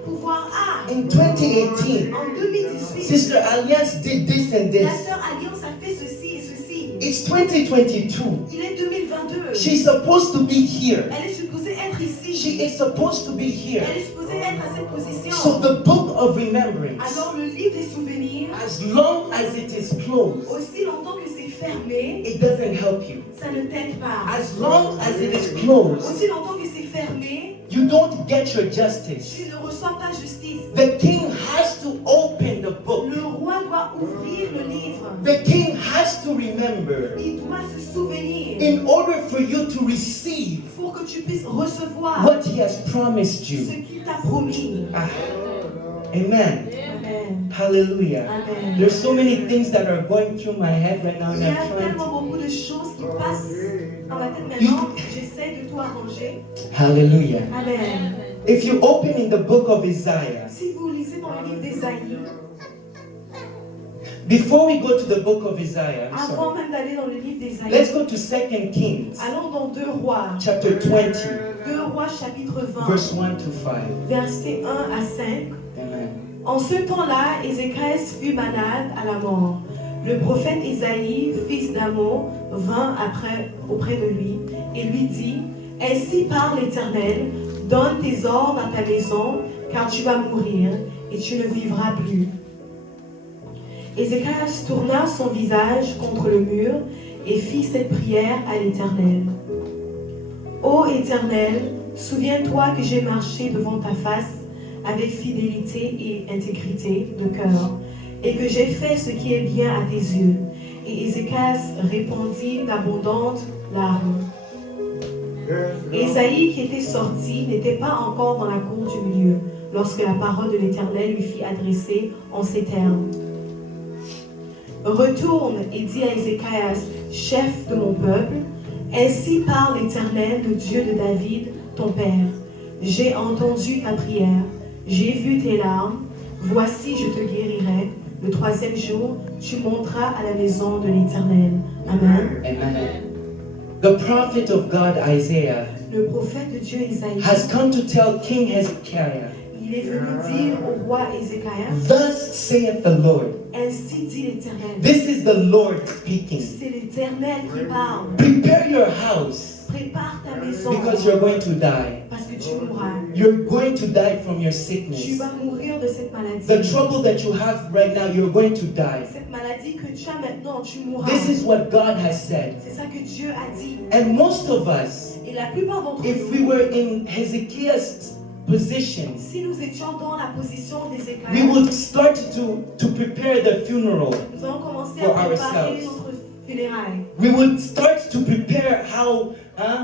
Pouvoir in 2018, en 2018, Sister Alliance did this and la this. sœur Alliance a fait ceci et ceci. It's 2022. Il est 2022. She's supposed to be here. Elle est supposée être ici. She is supposed to be here. Elle est supposée être à cette position. So the book of remembrance, Alors le livre des souvenirs, as long as it is closed, aussi longtemps que c'est fermé, it doesn't help you. ça ne t'aide pas. As long as it is closed, Aussi longtemps que c'est fermé, you don't get your justice. tu ne reçois pas justice. The king has to open the book. Le roi doit ouvrir le livre. The king has to remember Il doit se souvenir in order for you to receive pour que tu puisses recevoir what he has promised ce you. qu'il t'a promis. Amen. Amen. Hallelujah. Amen. There's so many things that are going through my head right now, Il and y a I'm trying tellement to. beaucoup de choses qui passent dans ma tête maintenant. J'essaie de tout arranger. Hallelujah. Amen. If you open in the book of Isaiah, Si vous lisez dans le livre d'Ésaïe, before we go to the book of Isaiah, I'm avant sorry, même d'aller dans le livre d'Ésaïe, let's go to 2 Kings, allons dans 2 Rois. chapter 20, 2 Rois chapitre 20, verse 1 to 5. versets 1 à 5. Amen. En ce temps-là, Ézéchias fut malade à la mort. Le prophète Isaïe, fils d'Amo, vint auprès de lui et lui dit: Ainsi parle l'Éternel, donne tes ordres à ta maison, car tu vas mourir et tu ne vivras plus. Ézéchias tourna son visage contre le mur et fit cette prière à l'Éternel. Ô Éternel, souviens-toi que j'ai marché devant ta face avec fidélité et intégrité de cœur, et que j'ai fait ce qui est bien à tes yeux. Et Ézéchias répandit d'abondantes larmes. Ésaïe, qui était sorti, n'était pas encore dans la cour du milieu, lorsque la parole de l'Éternel lui fit adresser en ces termes. Retourne et dis à Ézéchias, chef de mon peuple, ainsi parle l'Éternel, le Dieu de David, ton père. J'ai entendu ta prière, j'ai vu tes larmes, voici je te guérirai. Le 3e jour, tu monteras à la maison de l'Éternel. Amen. Amen. The prophet of God, Isaiah, Le prophète de Dieu Isaïe, has come to tell King Hezekiah, il est venu dire au roi Ézéchias, thus saith the Lord. ainsi dit l'Éternel. This is the Lord speaking. C'est l'Éternel qui parle. Prepare your house Prépare ta maison because you're going to die. parce que tu mourras. You're going to die from your Tu sickness. vas mourir de cette maladie. The trouble that you have right now, you're going to die. Cette maladie que tu as maintenant, tu mourras. This is what God has said. C'est ça que Dieu a dit. And most of us, Et la plupart d'entre if we nous, were in Hezekiah's position, si nous étions dans la position we d'Ézéchias, would start to prepare the funeral. nous allons commencer for à préparer ourselves. notre funérailles. We would start to prepare how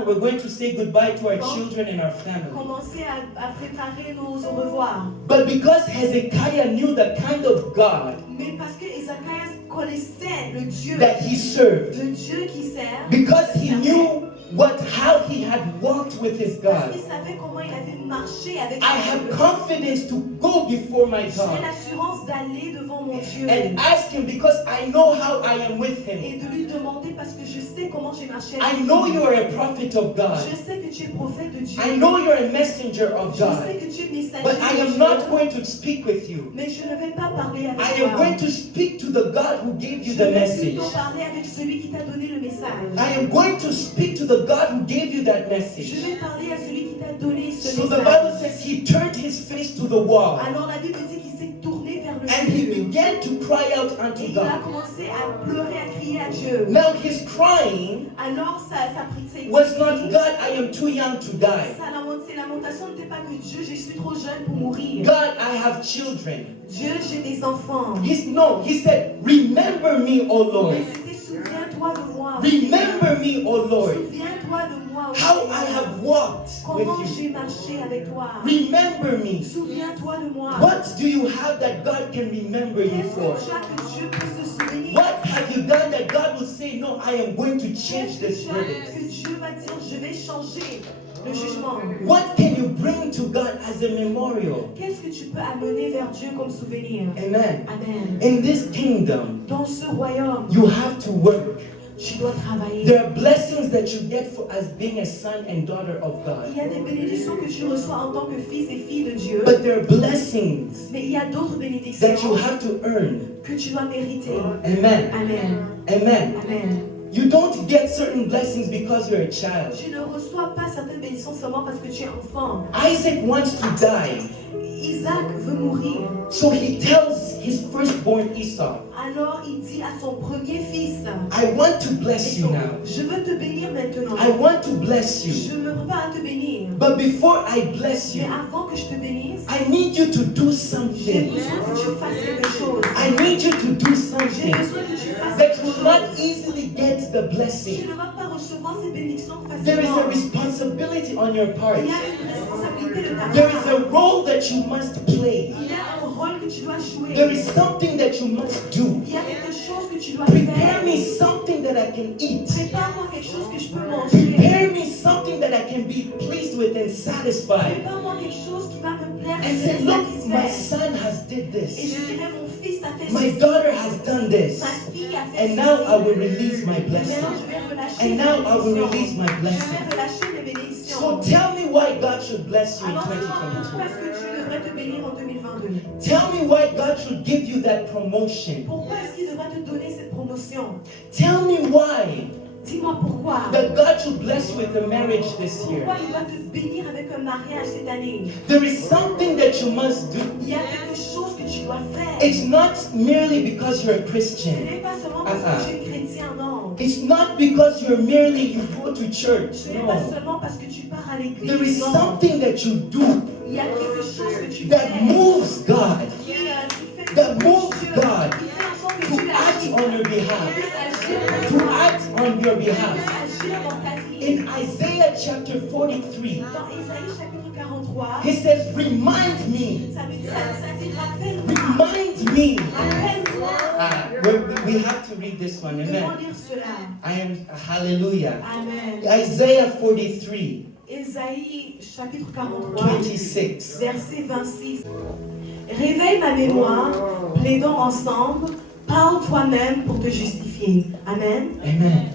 we're going to say goodbye to our children and our family. Commencer à préparer nos au revoir. But because Hezekiah knew the kind of God Mais parce que Ézéchias connaissait le Dieu, that he served, le Dieu qui sert, because he knew how he had walked with his parce God, qu'il savait comment il avait marché avec I son have Dieu. confidence to go before my J'ai God l'assurance d'aller devant mon Dieu and ask him because I know how I am with him. et de lui demander parce que je sais comment j'ai marché I avec know lui. you are a prophet of God. Je sais que tu es prophète de Dieu. I know you're a messenger of Je sais God. que tu es messager But I de am Dieu. not going to speak with you. Mais je ne vais pas parler avec I toi. am going to speak to the God who gave you Je the vais message. plutôt parler avec celui qui t'a donné le message. I am going to speak to the God who gave you that Je message. vais parler à celui qui t'a donné ce So the Bible message. says he turned his face to the wall Alors la Bible dit qu'il s'est tourné vers le and he Dieu. began to cry out Et unto il a God. commencé à pleurer, à crier à Dieu. Now his crying Alors sa was not God, I am too young to die. Ses lamentations n'étaient pas que Dieu, je suis trop jeune pour mourir. God, I have children. Dieu, j'ai des enfants. He said, remember me, O Lord. Mais c'était souviens-toi de moi. Remember me, O Lord. Souviens-toi de moi. How I have walked Comment with you. j'ai marché avec toi. Remember me. Souviens-toi de moi. What do you have that God can remember you Qu'est-ce for? que tu as que Dieu peut se souvenir? What have you done that God will say, no, I am going to change Qu'est-ce que this tu as verdict? que Dieu va dire, je vais changer le jugement? What can you bring to God as a memorial? Qu'est-ce que tu peux amener vers Dieu comme souvenir? Amen. Amen. In this kingdom, Dans ce royaume, you have to work. tu dois travailler. There are blessings that you get for as being a son and daughter of God. Il y a des bénédictions que tu reçois en tant que fils et fille de Dieu. But there are blessings Mais il y a d'autres that you bénédictions have to earn. que tu dois mériter. Amen. Amen. Amen. Amen. You don't get certain blessings because you're a child. Tu ne reçois pas certaines bénédictions seulement parce que tu es enfant. Isaac wants to die. Isaac veut mourir. So he tells his firstborn Esau, Alors il dit à son premier fils, I want to bless you now. je veux te bénir maintenant. I want to bless you. Je me prépare à te bénir. But before I bless Mais you, avant que je te bénisse, I need you to do j'ai something. besoin que tu fasses quelque chose. I need you to do J'ai something besoin que tu fasses that quelque you will not chose. easily get the Tu blessing. ne vas pas recevoir ces bénédictions There is a facilement. responsibility on your part. Il y a une responsabilité de ta There is part. a role that you must play. Il y a un rôle que tu dois jouer. There is something that you must do. Il y a quelque chose que tu dois Prepare faire. me something that I can eat. Prépare-moi quelque chose que je peux manger. Prepare me something that I can be pleased with and satisfied. Prépare-moi quelque chose qui va me plaire et And say, me look, my satisfaire. son has did Et this. je dirais, mon fils a fait My ceci. daughter has done this. Ma fille a fait And now I ceci. will release my Maintenant, blessing. je vais relâcher And mes now I will bénédictions. release my Je blessing. vais relâcher mes So bénédictions. tell me why God should bless you in Alors, dis-moi, pourquoi 2022. est-ce que Dieu devrait te bénir en 2022? Tell me why God should give you that promotion. Pourquoi est-ce qu'il devrait te donner cette promotion? Tell me why Dis-moi pourquoi. that God should bless you with a marriage this year. Pourquoi il va te bénir avec un mariage cette année? There is something that you must do. Il y a quelque chose que tu dois faire. It's not merely because you're a Ce Christian. n'est pas seulement parce que tu es chrétien, non. It's not because you're merely you go to church. Ce n'est pas No. seulement parce que tu pars à There is l'église, non. something that you do Il y a quelque chose que tu that fais moves God qui fait that que moves Dieu, God qui fait en sorte que to Dieu act agisse. on your behalf. Puisse agir To pour toi. act on your Puisse behalf. agir dans ta vie. In Isaiah chapter 43, Dans Ésaïe chapitre 43, he says, remind me, ça dit rappelle-moi. remind me. Rappelle-moi. We have to read this one, Nous devons amen. lire cela. I am, hallelujah. Amen. Isaiah 43, Ésaïe chapitre 43, 26. verset 26. Réveille ma mémoire, plaidons ensemble, parle toi-même pour te justifier. Amen. Amen.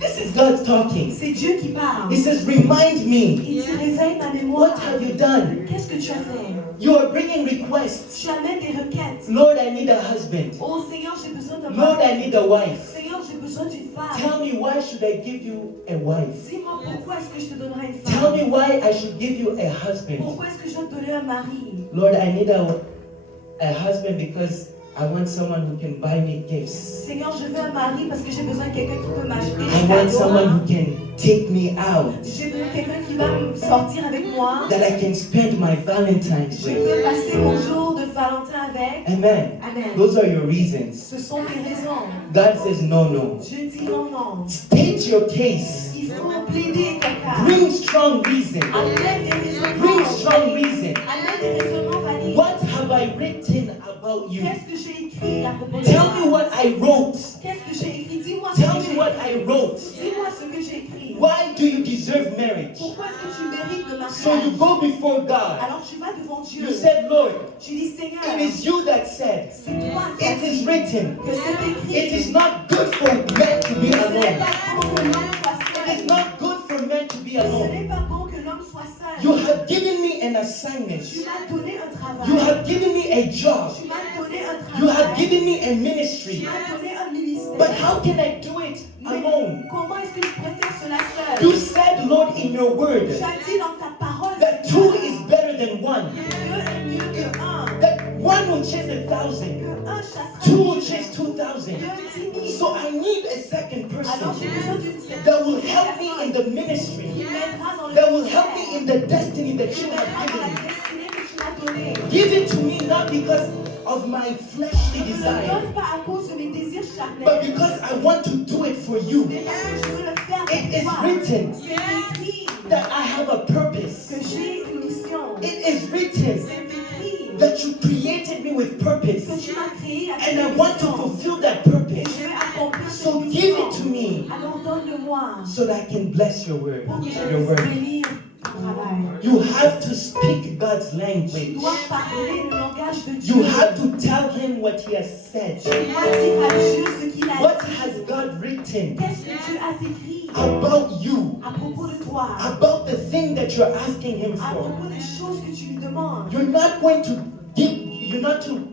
This is God talking. C'est Dieu qui parle. He says, remind me, Il dit réveille ma mémoire. what have you done? Qu'est-ce que tu as fait? You are bringing requests. Tu amènes des requêtes. Lord, I need a husband. Oh Seigneur, j'ai besoin d'un Lord, I mari. need a wife. Seigneur, j'ai besoin d'une femme. Tell me, why should I give you a wife? Dis-moi pourquoi est-ce que je te donnerai une Tell femme? me why I should give you a husband. Pourquoi est-ce que je dois te donner un mari? Lord, I need a husband because I want someone who can buy me gifts. Seigneur, je veux un mari parce que j'ai besoin de quelqu'un qui peut m'acheter I des want someone cadeaux. who can take me out, J'ai besoin de quelqu'un qui va me sortir avec moi. that I can spend my Valentine's Je with. veux passer mon jour de Valentin avec. Amen. Amen. Those are your reasons. Ce sont tes raisons. God says, no, no. Dieu dit non, non. State your case. Il faut plaider ton cas. Bring strong reason. Amène des raisonnements. Bring strong reason. Amène des raisonnements valides. What have I written about you? Qu'est-ce que j'ai écrit à propos de Tell toi? me what I wrote. Qu'est-ce que j'ai écrit? Dis-moi ce Tell que me j'ai what écrit. I wrote. Dis-moi ce que j'ai écrit. Why do you deserve marriage? Pourquoi est-ce que tu mérites le mariage? So you go before God. Alors tu vas devant Dieu. You said, Lord, Tu dis Seigneur, it is you that said, c'est toi qui as it is dit written, que c'est écrit. it is not good for men to be Ce n'est alone. pas bon que l'homme soit It is seul. not good for men to be Ce alone. n'est pas bon que l'homme soit seul. You have given me an assignment. Tu m'as donné un travail. You have given me a job. Tu m'as donné un travail. You have given me a Tu ministry. m'as donné un ministère. But how can I do it Mais alone? comment est-ce que je préfère cela seul? You said, Lord, in your word, Tu as dit dans ta parole that two is better than one. que deux est mieux que un. That one will chase 1,000. Que un chassera Two will 1000. chase 2,000. Deux 10 000. So I need a second Alors j'ai person besoin d'une that will help me in the ministry, qui m'aidera dans le that will help ministère. me in the destiny that Qui you m'aidera have dans la given me. destinée que tu m'as donnée. Give it to me not because of my fleshly Ne me desire, donne pas à cause de mes désirs but charnels, because I want to do it for you. mais parce que je veux le faire It pour is toi. written C'est écrit that I have a purpose. que j'ai une mission. It is written C'est écrit that you created me with que purpose, tu m'as créé avec and I une want to mission. fulfill that Et purpose. je vais accomplir cette So mission. give it to me Alors donne-le-moi so that I can bless your word. pour que je Your puisse word. bénir ton travail. You have to speak God's Tu language. dois parler le langage de Dieu. You have to tell him what he has said. Tu dois dire à Dieu ce qu'il a What dit. has God written Qu'est-ce que Dieu a écrit about you? à propos de toi, About the thing that you're asking him à for. propos des choses que tu lui demandes. You're not going to give,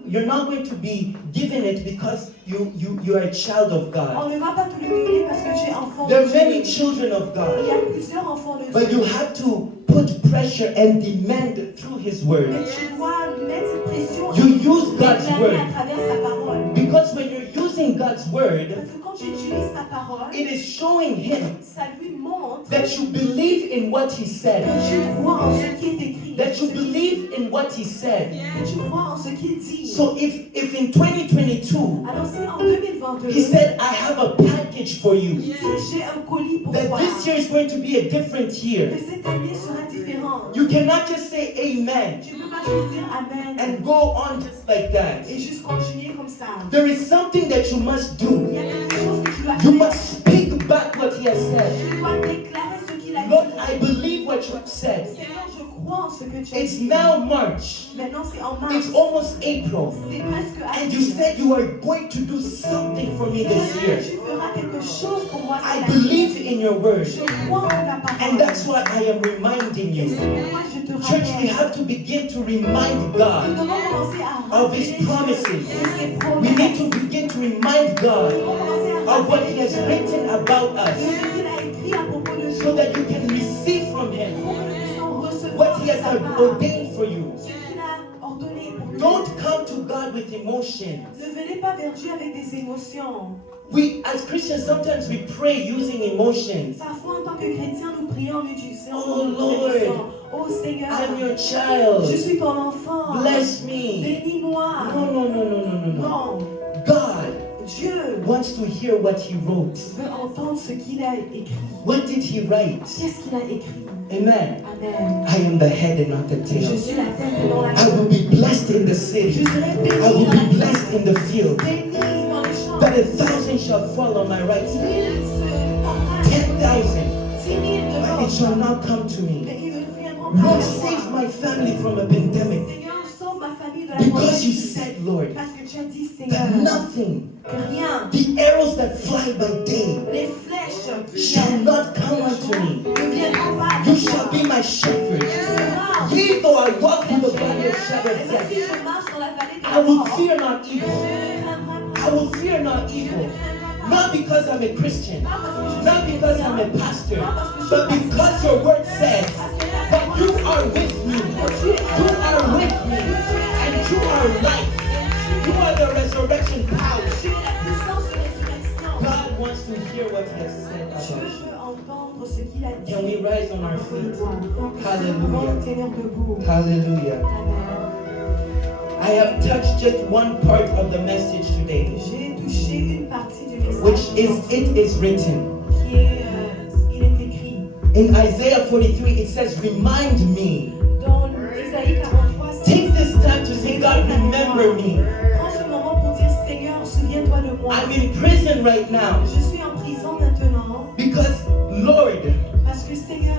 you're not going to be given it because you are a child of On God. ne va pas te le donner parce que tu es enfant There de are many Dieu. children of Il God, y a plusieurs enfants de but you Dieu. have to put pressure and demand through his word. Mais tu dois mettre cette pression You et use God's réclamer word. à travers sa parole. Because when you're using God's word, Parce que quand tu utilises sa parole, it is showing him ça lui montre that you believe in what he que said. tu crois en ce qui est écrit. That you believe in what he said. Que tu crois en ce qu'il dit. So if in 2022 Alors si en 2022, he said, I have a package for il you, dit j'ai un colis pour that toi, this year is going to be a different que year, cette année sera différente. you cannot just say amen Tu ne peux pas juste dire Amen and go on just like that. et juste continuer comme ça. There is something that you must Il do. y a quelque chose que tu dois You faire. must speak back what he has said. Tu dois déclarer ce qu'il a Lord, dit. I believe what you have said. Seigneur, je crois en ce que tu as It's dit. now March. Maintenant, c'est en mars. It's almost April. C'est presque And you avril. said you are going to do something for me this year. Tu feras quelque chose pour moi I cette année. believe in your word. Je crois en ta parole. And that's why I am reminding Et you. c'est pourquoi je te Church, we rappelle. have to begin to remind Nous God devons commencer à of his rappeler promises. de ses We promesses. need to begin to remind Nous God devons commencer à of what rappeler he has written about de us ce qu'il a écrit à propos de so nous. that you can receive from him Pour que nous puissions recevoir what he de has sa part ordained for you. ce qu'il a ordonné pour nous. Don't come to God with emotions. Ne venez pas vers Dieu avec des émotions. We, as Christians, sometimes we pray using emotions. Parfois, en tant que chrétien, nous prions en utilisant Oh, nos Lord. émotions. Oh Seigneur, I'm your je child. suis ton enfant. Bless me. Bénis-moi. No. Non, God Dieu wants to hear what he wrote. veut entendre ce qu'il a écrit. What did he write? Qu'est-ce qu'il a écrit? Amen. Amen. I am the head and not the Je tail. suis la tête et non la I will queue. be blessed in the Je city. serai béni I will dans la be blessed in the field. béni dans les champs. That 1,000 shall fall on my right side. 1000 se tombera. 10,000. 10 000 But it shall not come to me. Mais ils ne viendront pas Lord, vers save moi. my family from a pandemic. Seigneur, sauve ma famille de la Because you pandémie. said, Lord, Parce que tu as dit, that Seigneur, nothing, que rien, the arrows that fly by day, les flèches qui shall not come unto me. ne viendront pas You avec shall moi. be my shepherd. Seigneur, Yea, though I walk through the valley of shadow et of si death, je marche dans la vallée de I la will mort, fear not je evil. ne craindrai pas. I will fear not evil. Not because I'm a Christian, not because I'm a pastor, but because your word says that you are with me. You are with me. And you are life. You are the resurrection power. Tu es la puissance de résurrection. God wants to hear what he has said Dieu about you. veut entendre ce qu'il a dit. Can we rise on our feet? Nous devons Hallelujah. nous tenir debout. Hallelujah. Amen. I I have touched just one part of the message today, J'ai touché une partie du message which is it is written. qui est, il est écrit. In Isaiah 43, it says, remind me. Dans Ésaïe 43, c'est Take this time to say, God, remember me. prends ce moment pour dire Seigneur, souviens-toi de moi. I'm in prison right now Je suis en prison maintenant because, Lord, parce que Seigneur,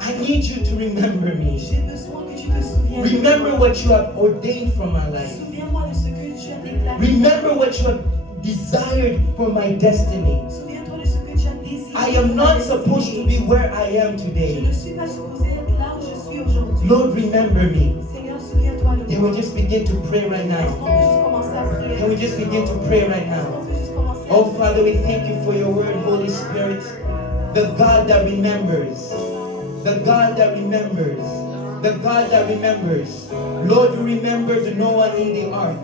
I need you to remember me. j'ai besoin que tu te souviennes de Remember moi. what you have ordained for my life. Souviens-moi de ce que tu as déclaré. Remember what you have desired for my destiny. Souviens-toi de ce que tu as désiré. I am not supposed to be where I am Je today. ne suis pas supposée être là où je suis aujourd'hui. Lord, remember me. Seigneur, souviens-toi de Can moi. we just begin to pray right Est-ce now? qu'on peut juste commencer à prier? Can we just begin to pray right Est-ce now? qu'on peut juste commencer à Oh, prier? Father, we thank you for your word, Holy Spirit. The God that remembers. The God that remembers. The God that remembers. Lord, you remembered Noah in the ark.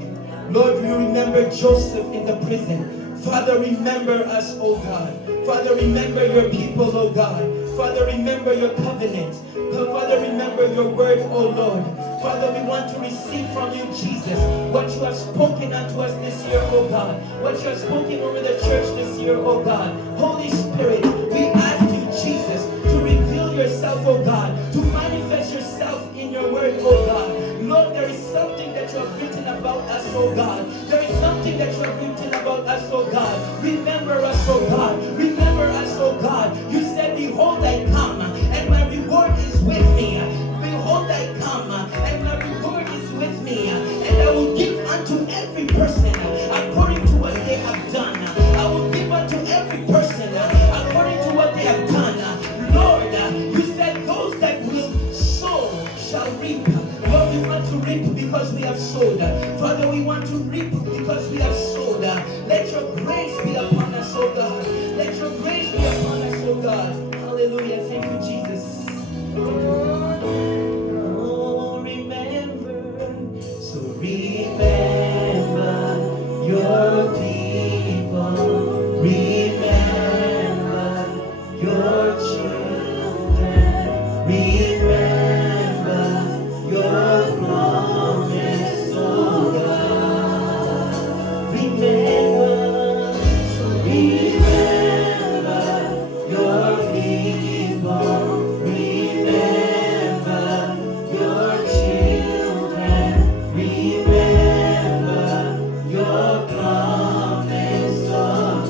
Lord, you remember Joseph in the prison. Father, remember us, oh God. Father, remember your people, oh God. Father, remember your covenant. Father, remember your word, oh Lord. Father, we want to receive from you, Jesus, what you have spoken unto us this year, oh God. What you have spoken over the church this year, oh God. Holy Spirit, we ask you, Jesus, to reveal yourself, oh God, to manifest yourself in your word, oh God. Lord, there is something that you have written about us, oh God. There is something that you have written about us, oh God. Remember us, oh God. Remember us, oh God. You said, behold, I come, and my reward is with me. Behold, I come, and my reward is with me. And I will give unto every person according to what they have done. I will give unto every person according to what they have done. Lord, you said those that will sow shall reap. Lord, we want to reap because we have sowed. Father, we want to reap because we have sowed. Let your grace be upon us, oh God. Let your grace be upon us, oh God. Hallelujah. Thank you, Jesus. Oh, remember. So remember your people. Remember your children. Remember your promise, oh God. Remember, so remember your people. Remember your children. Remember your promise, oh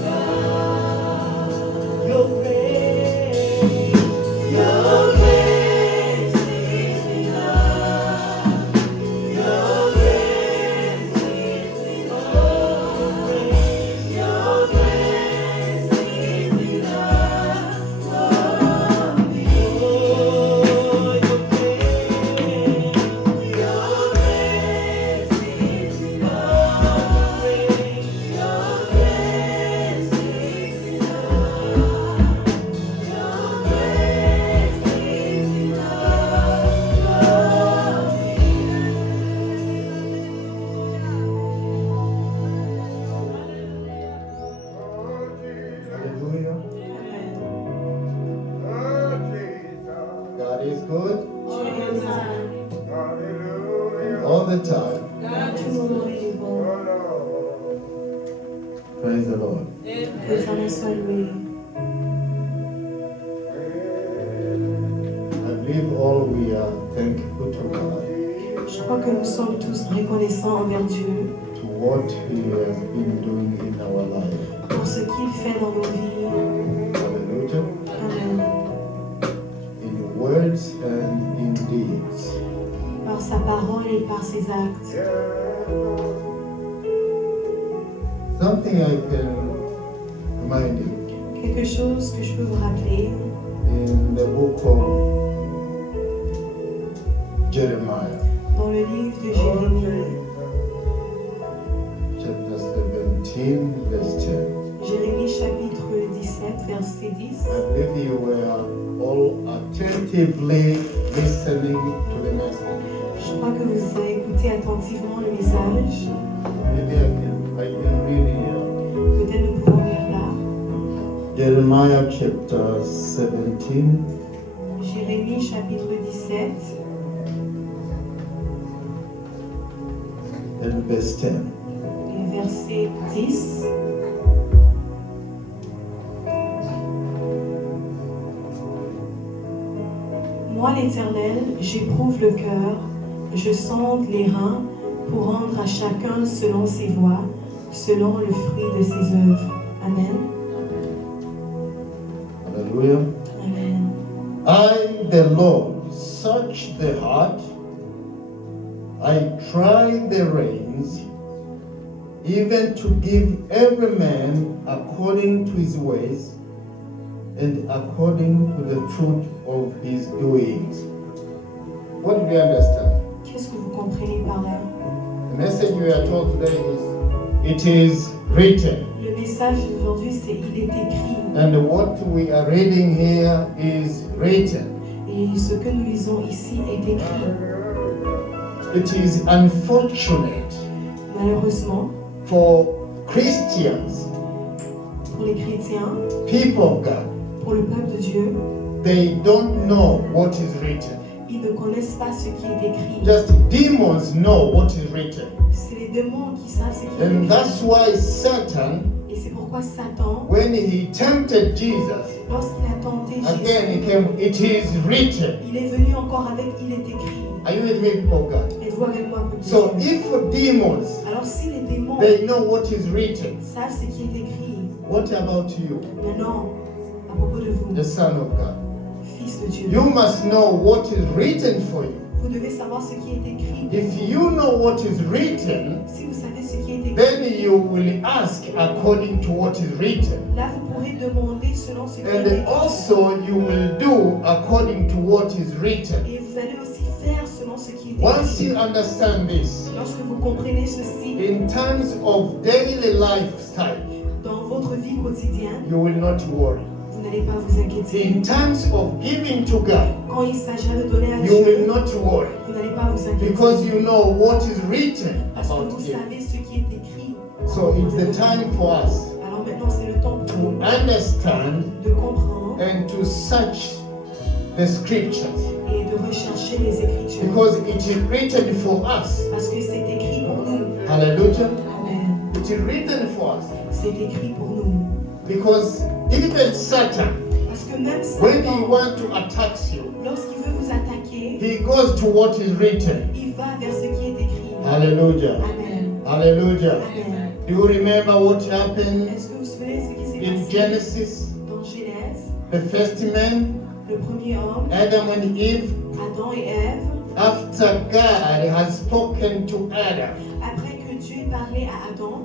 God. Your grace, your grace is enough. Your grace is enough. Your grace is enough for me. Oh, your grace, your grace is enough. Your grace is enough. Your grace is Hallelujah. God is good all the time. Tout le monde est bon. Praise the Lord. Que son nom soit loué. I believe all we are thankful to God Je crois que nous sommes tous reconnaissants envers Dieu to what He has been doing in our life. pour ce qu'il fait dans nos vies. Hallelujah. Amen. In words and in deeds. Par sa parole et par ses actes. Something I can remind you Quelque chose que je peux vous rappeler in the book of Jeremiah, dans le livre de Jérémie, chapter 17, verse 10. Jérémie chapitre 17, verset 10. I believe you were all attentively listening to the message. Je crois que vous avez écouté attentivement le message. Maybe I can read here. Peut-être nous pouvons lire là. Jeremiah chapter 17, Jérémie chapitre 17, and verse 10. Et verset 10. Moi, l'Éternel, j'éprouve le cœur, je sonde les reins pour rendre à chacun selon ses voies, selon le fruit de ses œuvres. Amen. Hallelujah. Amen. I, the Lord, search the heart. I try the reins, even to give every man according to his ways and according to the fruit of his doings. What do you understand? Qu'est-ce que vous comprenez par là? The message we are told today is, it is written. Le message d'aujourd'hui, c'est il est écrit. And what we are reading here is written. Et ce que nous lisons ici est écrit. It is unfortunate Malheureusement, for Christians, pour les chrétiens, people of God, pour le peuple de Dieu, they don't know what is written. ils ne connaissent pas ce qui est écrit. Just demons know what is written. C'est les démons qui savent ce qui est And écrit. that's why Satan, Et c'est pourquoi Satan, when he tempted Jesus, lorsqu'il a tenté again he Jésus, came, it is written. il est venu encore avec il est écrit. Are you with me, people of God? Êtes-vous avec moi, peuple de So Dieu? if demons, Alors si les démons they know what is written, savent ce qui est écrit, what about you, maintenant, à propos de vous, the Son of God? fils de Dieu, You must know what is written for you. vous devez savoir ce qui est écrit. If you know what is written, Si vous savez ce qui est écrit, then you will ask according to what is written. là vous pourrez demander selon ce qui est And écrit. also you will do according to what is written. Et vous allez aussi faire selon ce qui est Once écrit. you understand this, Lorsque vous comprenez ceci, in terms of daily lifestyle, dans votre vie quotidienne, you will not worry. vous n'allez pas vous inquiéter. In terms of giving to God, Quand il s'agira de donner à you will Dieu, not worry. vous n'allez pas vous inquiéter. Because you know what is written Parce que about vous Him. savez ce qui est écrit. So it's the time for us Alors maintenant, c'est le temps pour to nous understand de comprendre and to search the scriptures. et de rechercher les Écritures. Because it is written for us. Parce que c'est écrit pour nous. Hallelujah. Amen. It is written for us. C'est écrit pour nous. Because even Satan, Parce que même when he Satan, wants to attack you, lorsqu'il veut vous attaquer, he goes to what is written. il va vers ce qui est écrit. Hallelujah. Amen. Hallelujah. Amen. Do you remember what happened Est-ce que vous vous souvenez de ce qui s'est in passé Genesis? dans Genèse, The first man, le premier homme, Adam and Eve, Adam et Ève, after God has spoken to Adam, après que Dieu ait parlé à Adam,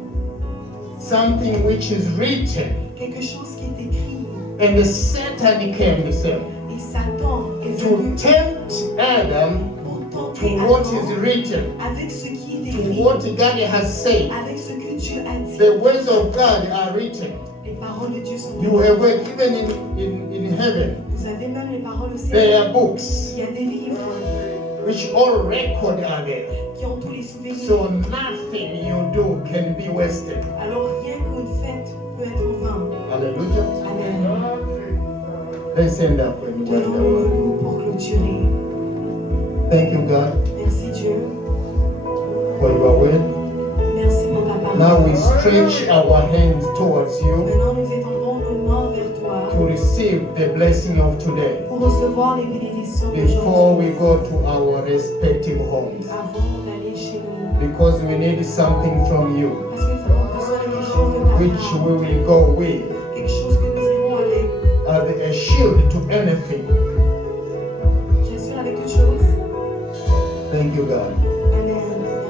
something which is written, quelque chose qui est écrit, and the Satan came to say, et Satan est to venu tempt Adam pour to tenter what Adam is written, avec ce qui est to écrit, what God has said. avec ce que Dieu a dit. The words of God are written. Les paroles de Dieu sont You have écrites. read even in heaven. Vous avez même les paroles au ciel. There are books Il y a des livres which all record are there. qui ont tous les souvenirs. So nothing you do can be wasted. Alors rien que vous faites peut être en vain. Hallelujah. Amen. Let's stand up when we Donnons-nous word. debout pour clôturer. Thank you, God, Merci Dieu. for your word. Merci pour ta parole. Now we stretch our hands towards you Maintenant nous étendons nos mains vers toi to receive the blessing of today pour recevoir les bénédictions before d'aujourd'hui we go to our respective homes. avant d'aller chez nous. Because we need something from you, Parce que nous avons besoin de quelque chose de ta which part. we will go with Quelque chose que nous irons avec. as a shield to anything. J'assure avec toute chose. Thank you, God. Amen.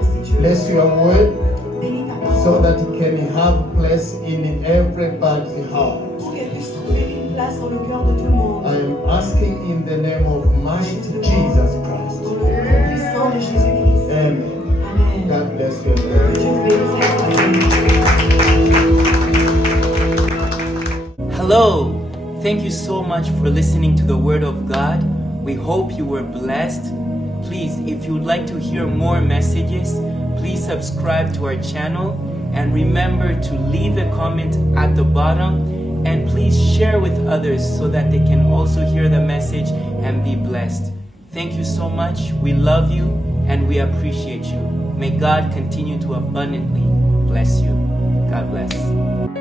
Merci Dieu. Bless your word Bénis ta parole. so that it can have place in everybody's heart. Pour qu'elle puisse trouver une place dans le cœur de tout le monde. I am asking in the name of mighty Jesus Christ. Dans le nom puissant de Jésus-Christ. Amen. Amen. God bless you. Que Dieu vous bénisse. Hello! Thank you so much for listening to the Word of God. We hope you were blessed. Please, if you would like to hear more messages, please subscribe to our channel and remember to leave a comment at the bottom and please share with others so that they can also hear the message and be blessed. Thank you so much. We love you and we appreciate you. May God continue to abundantly bless you. God bless.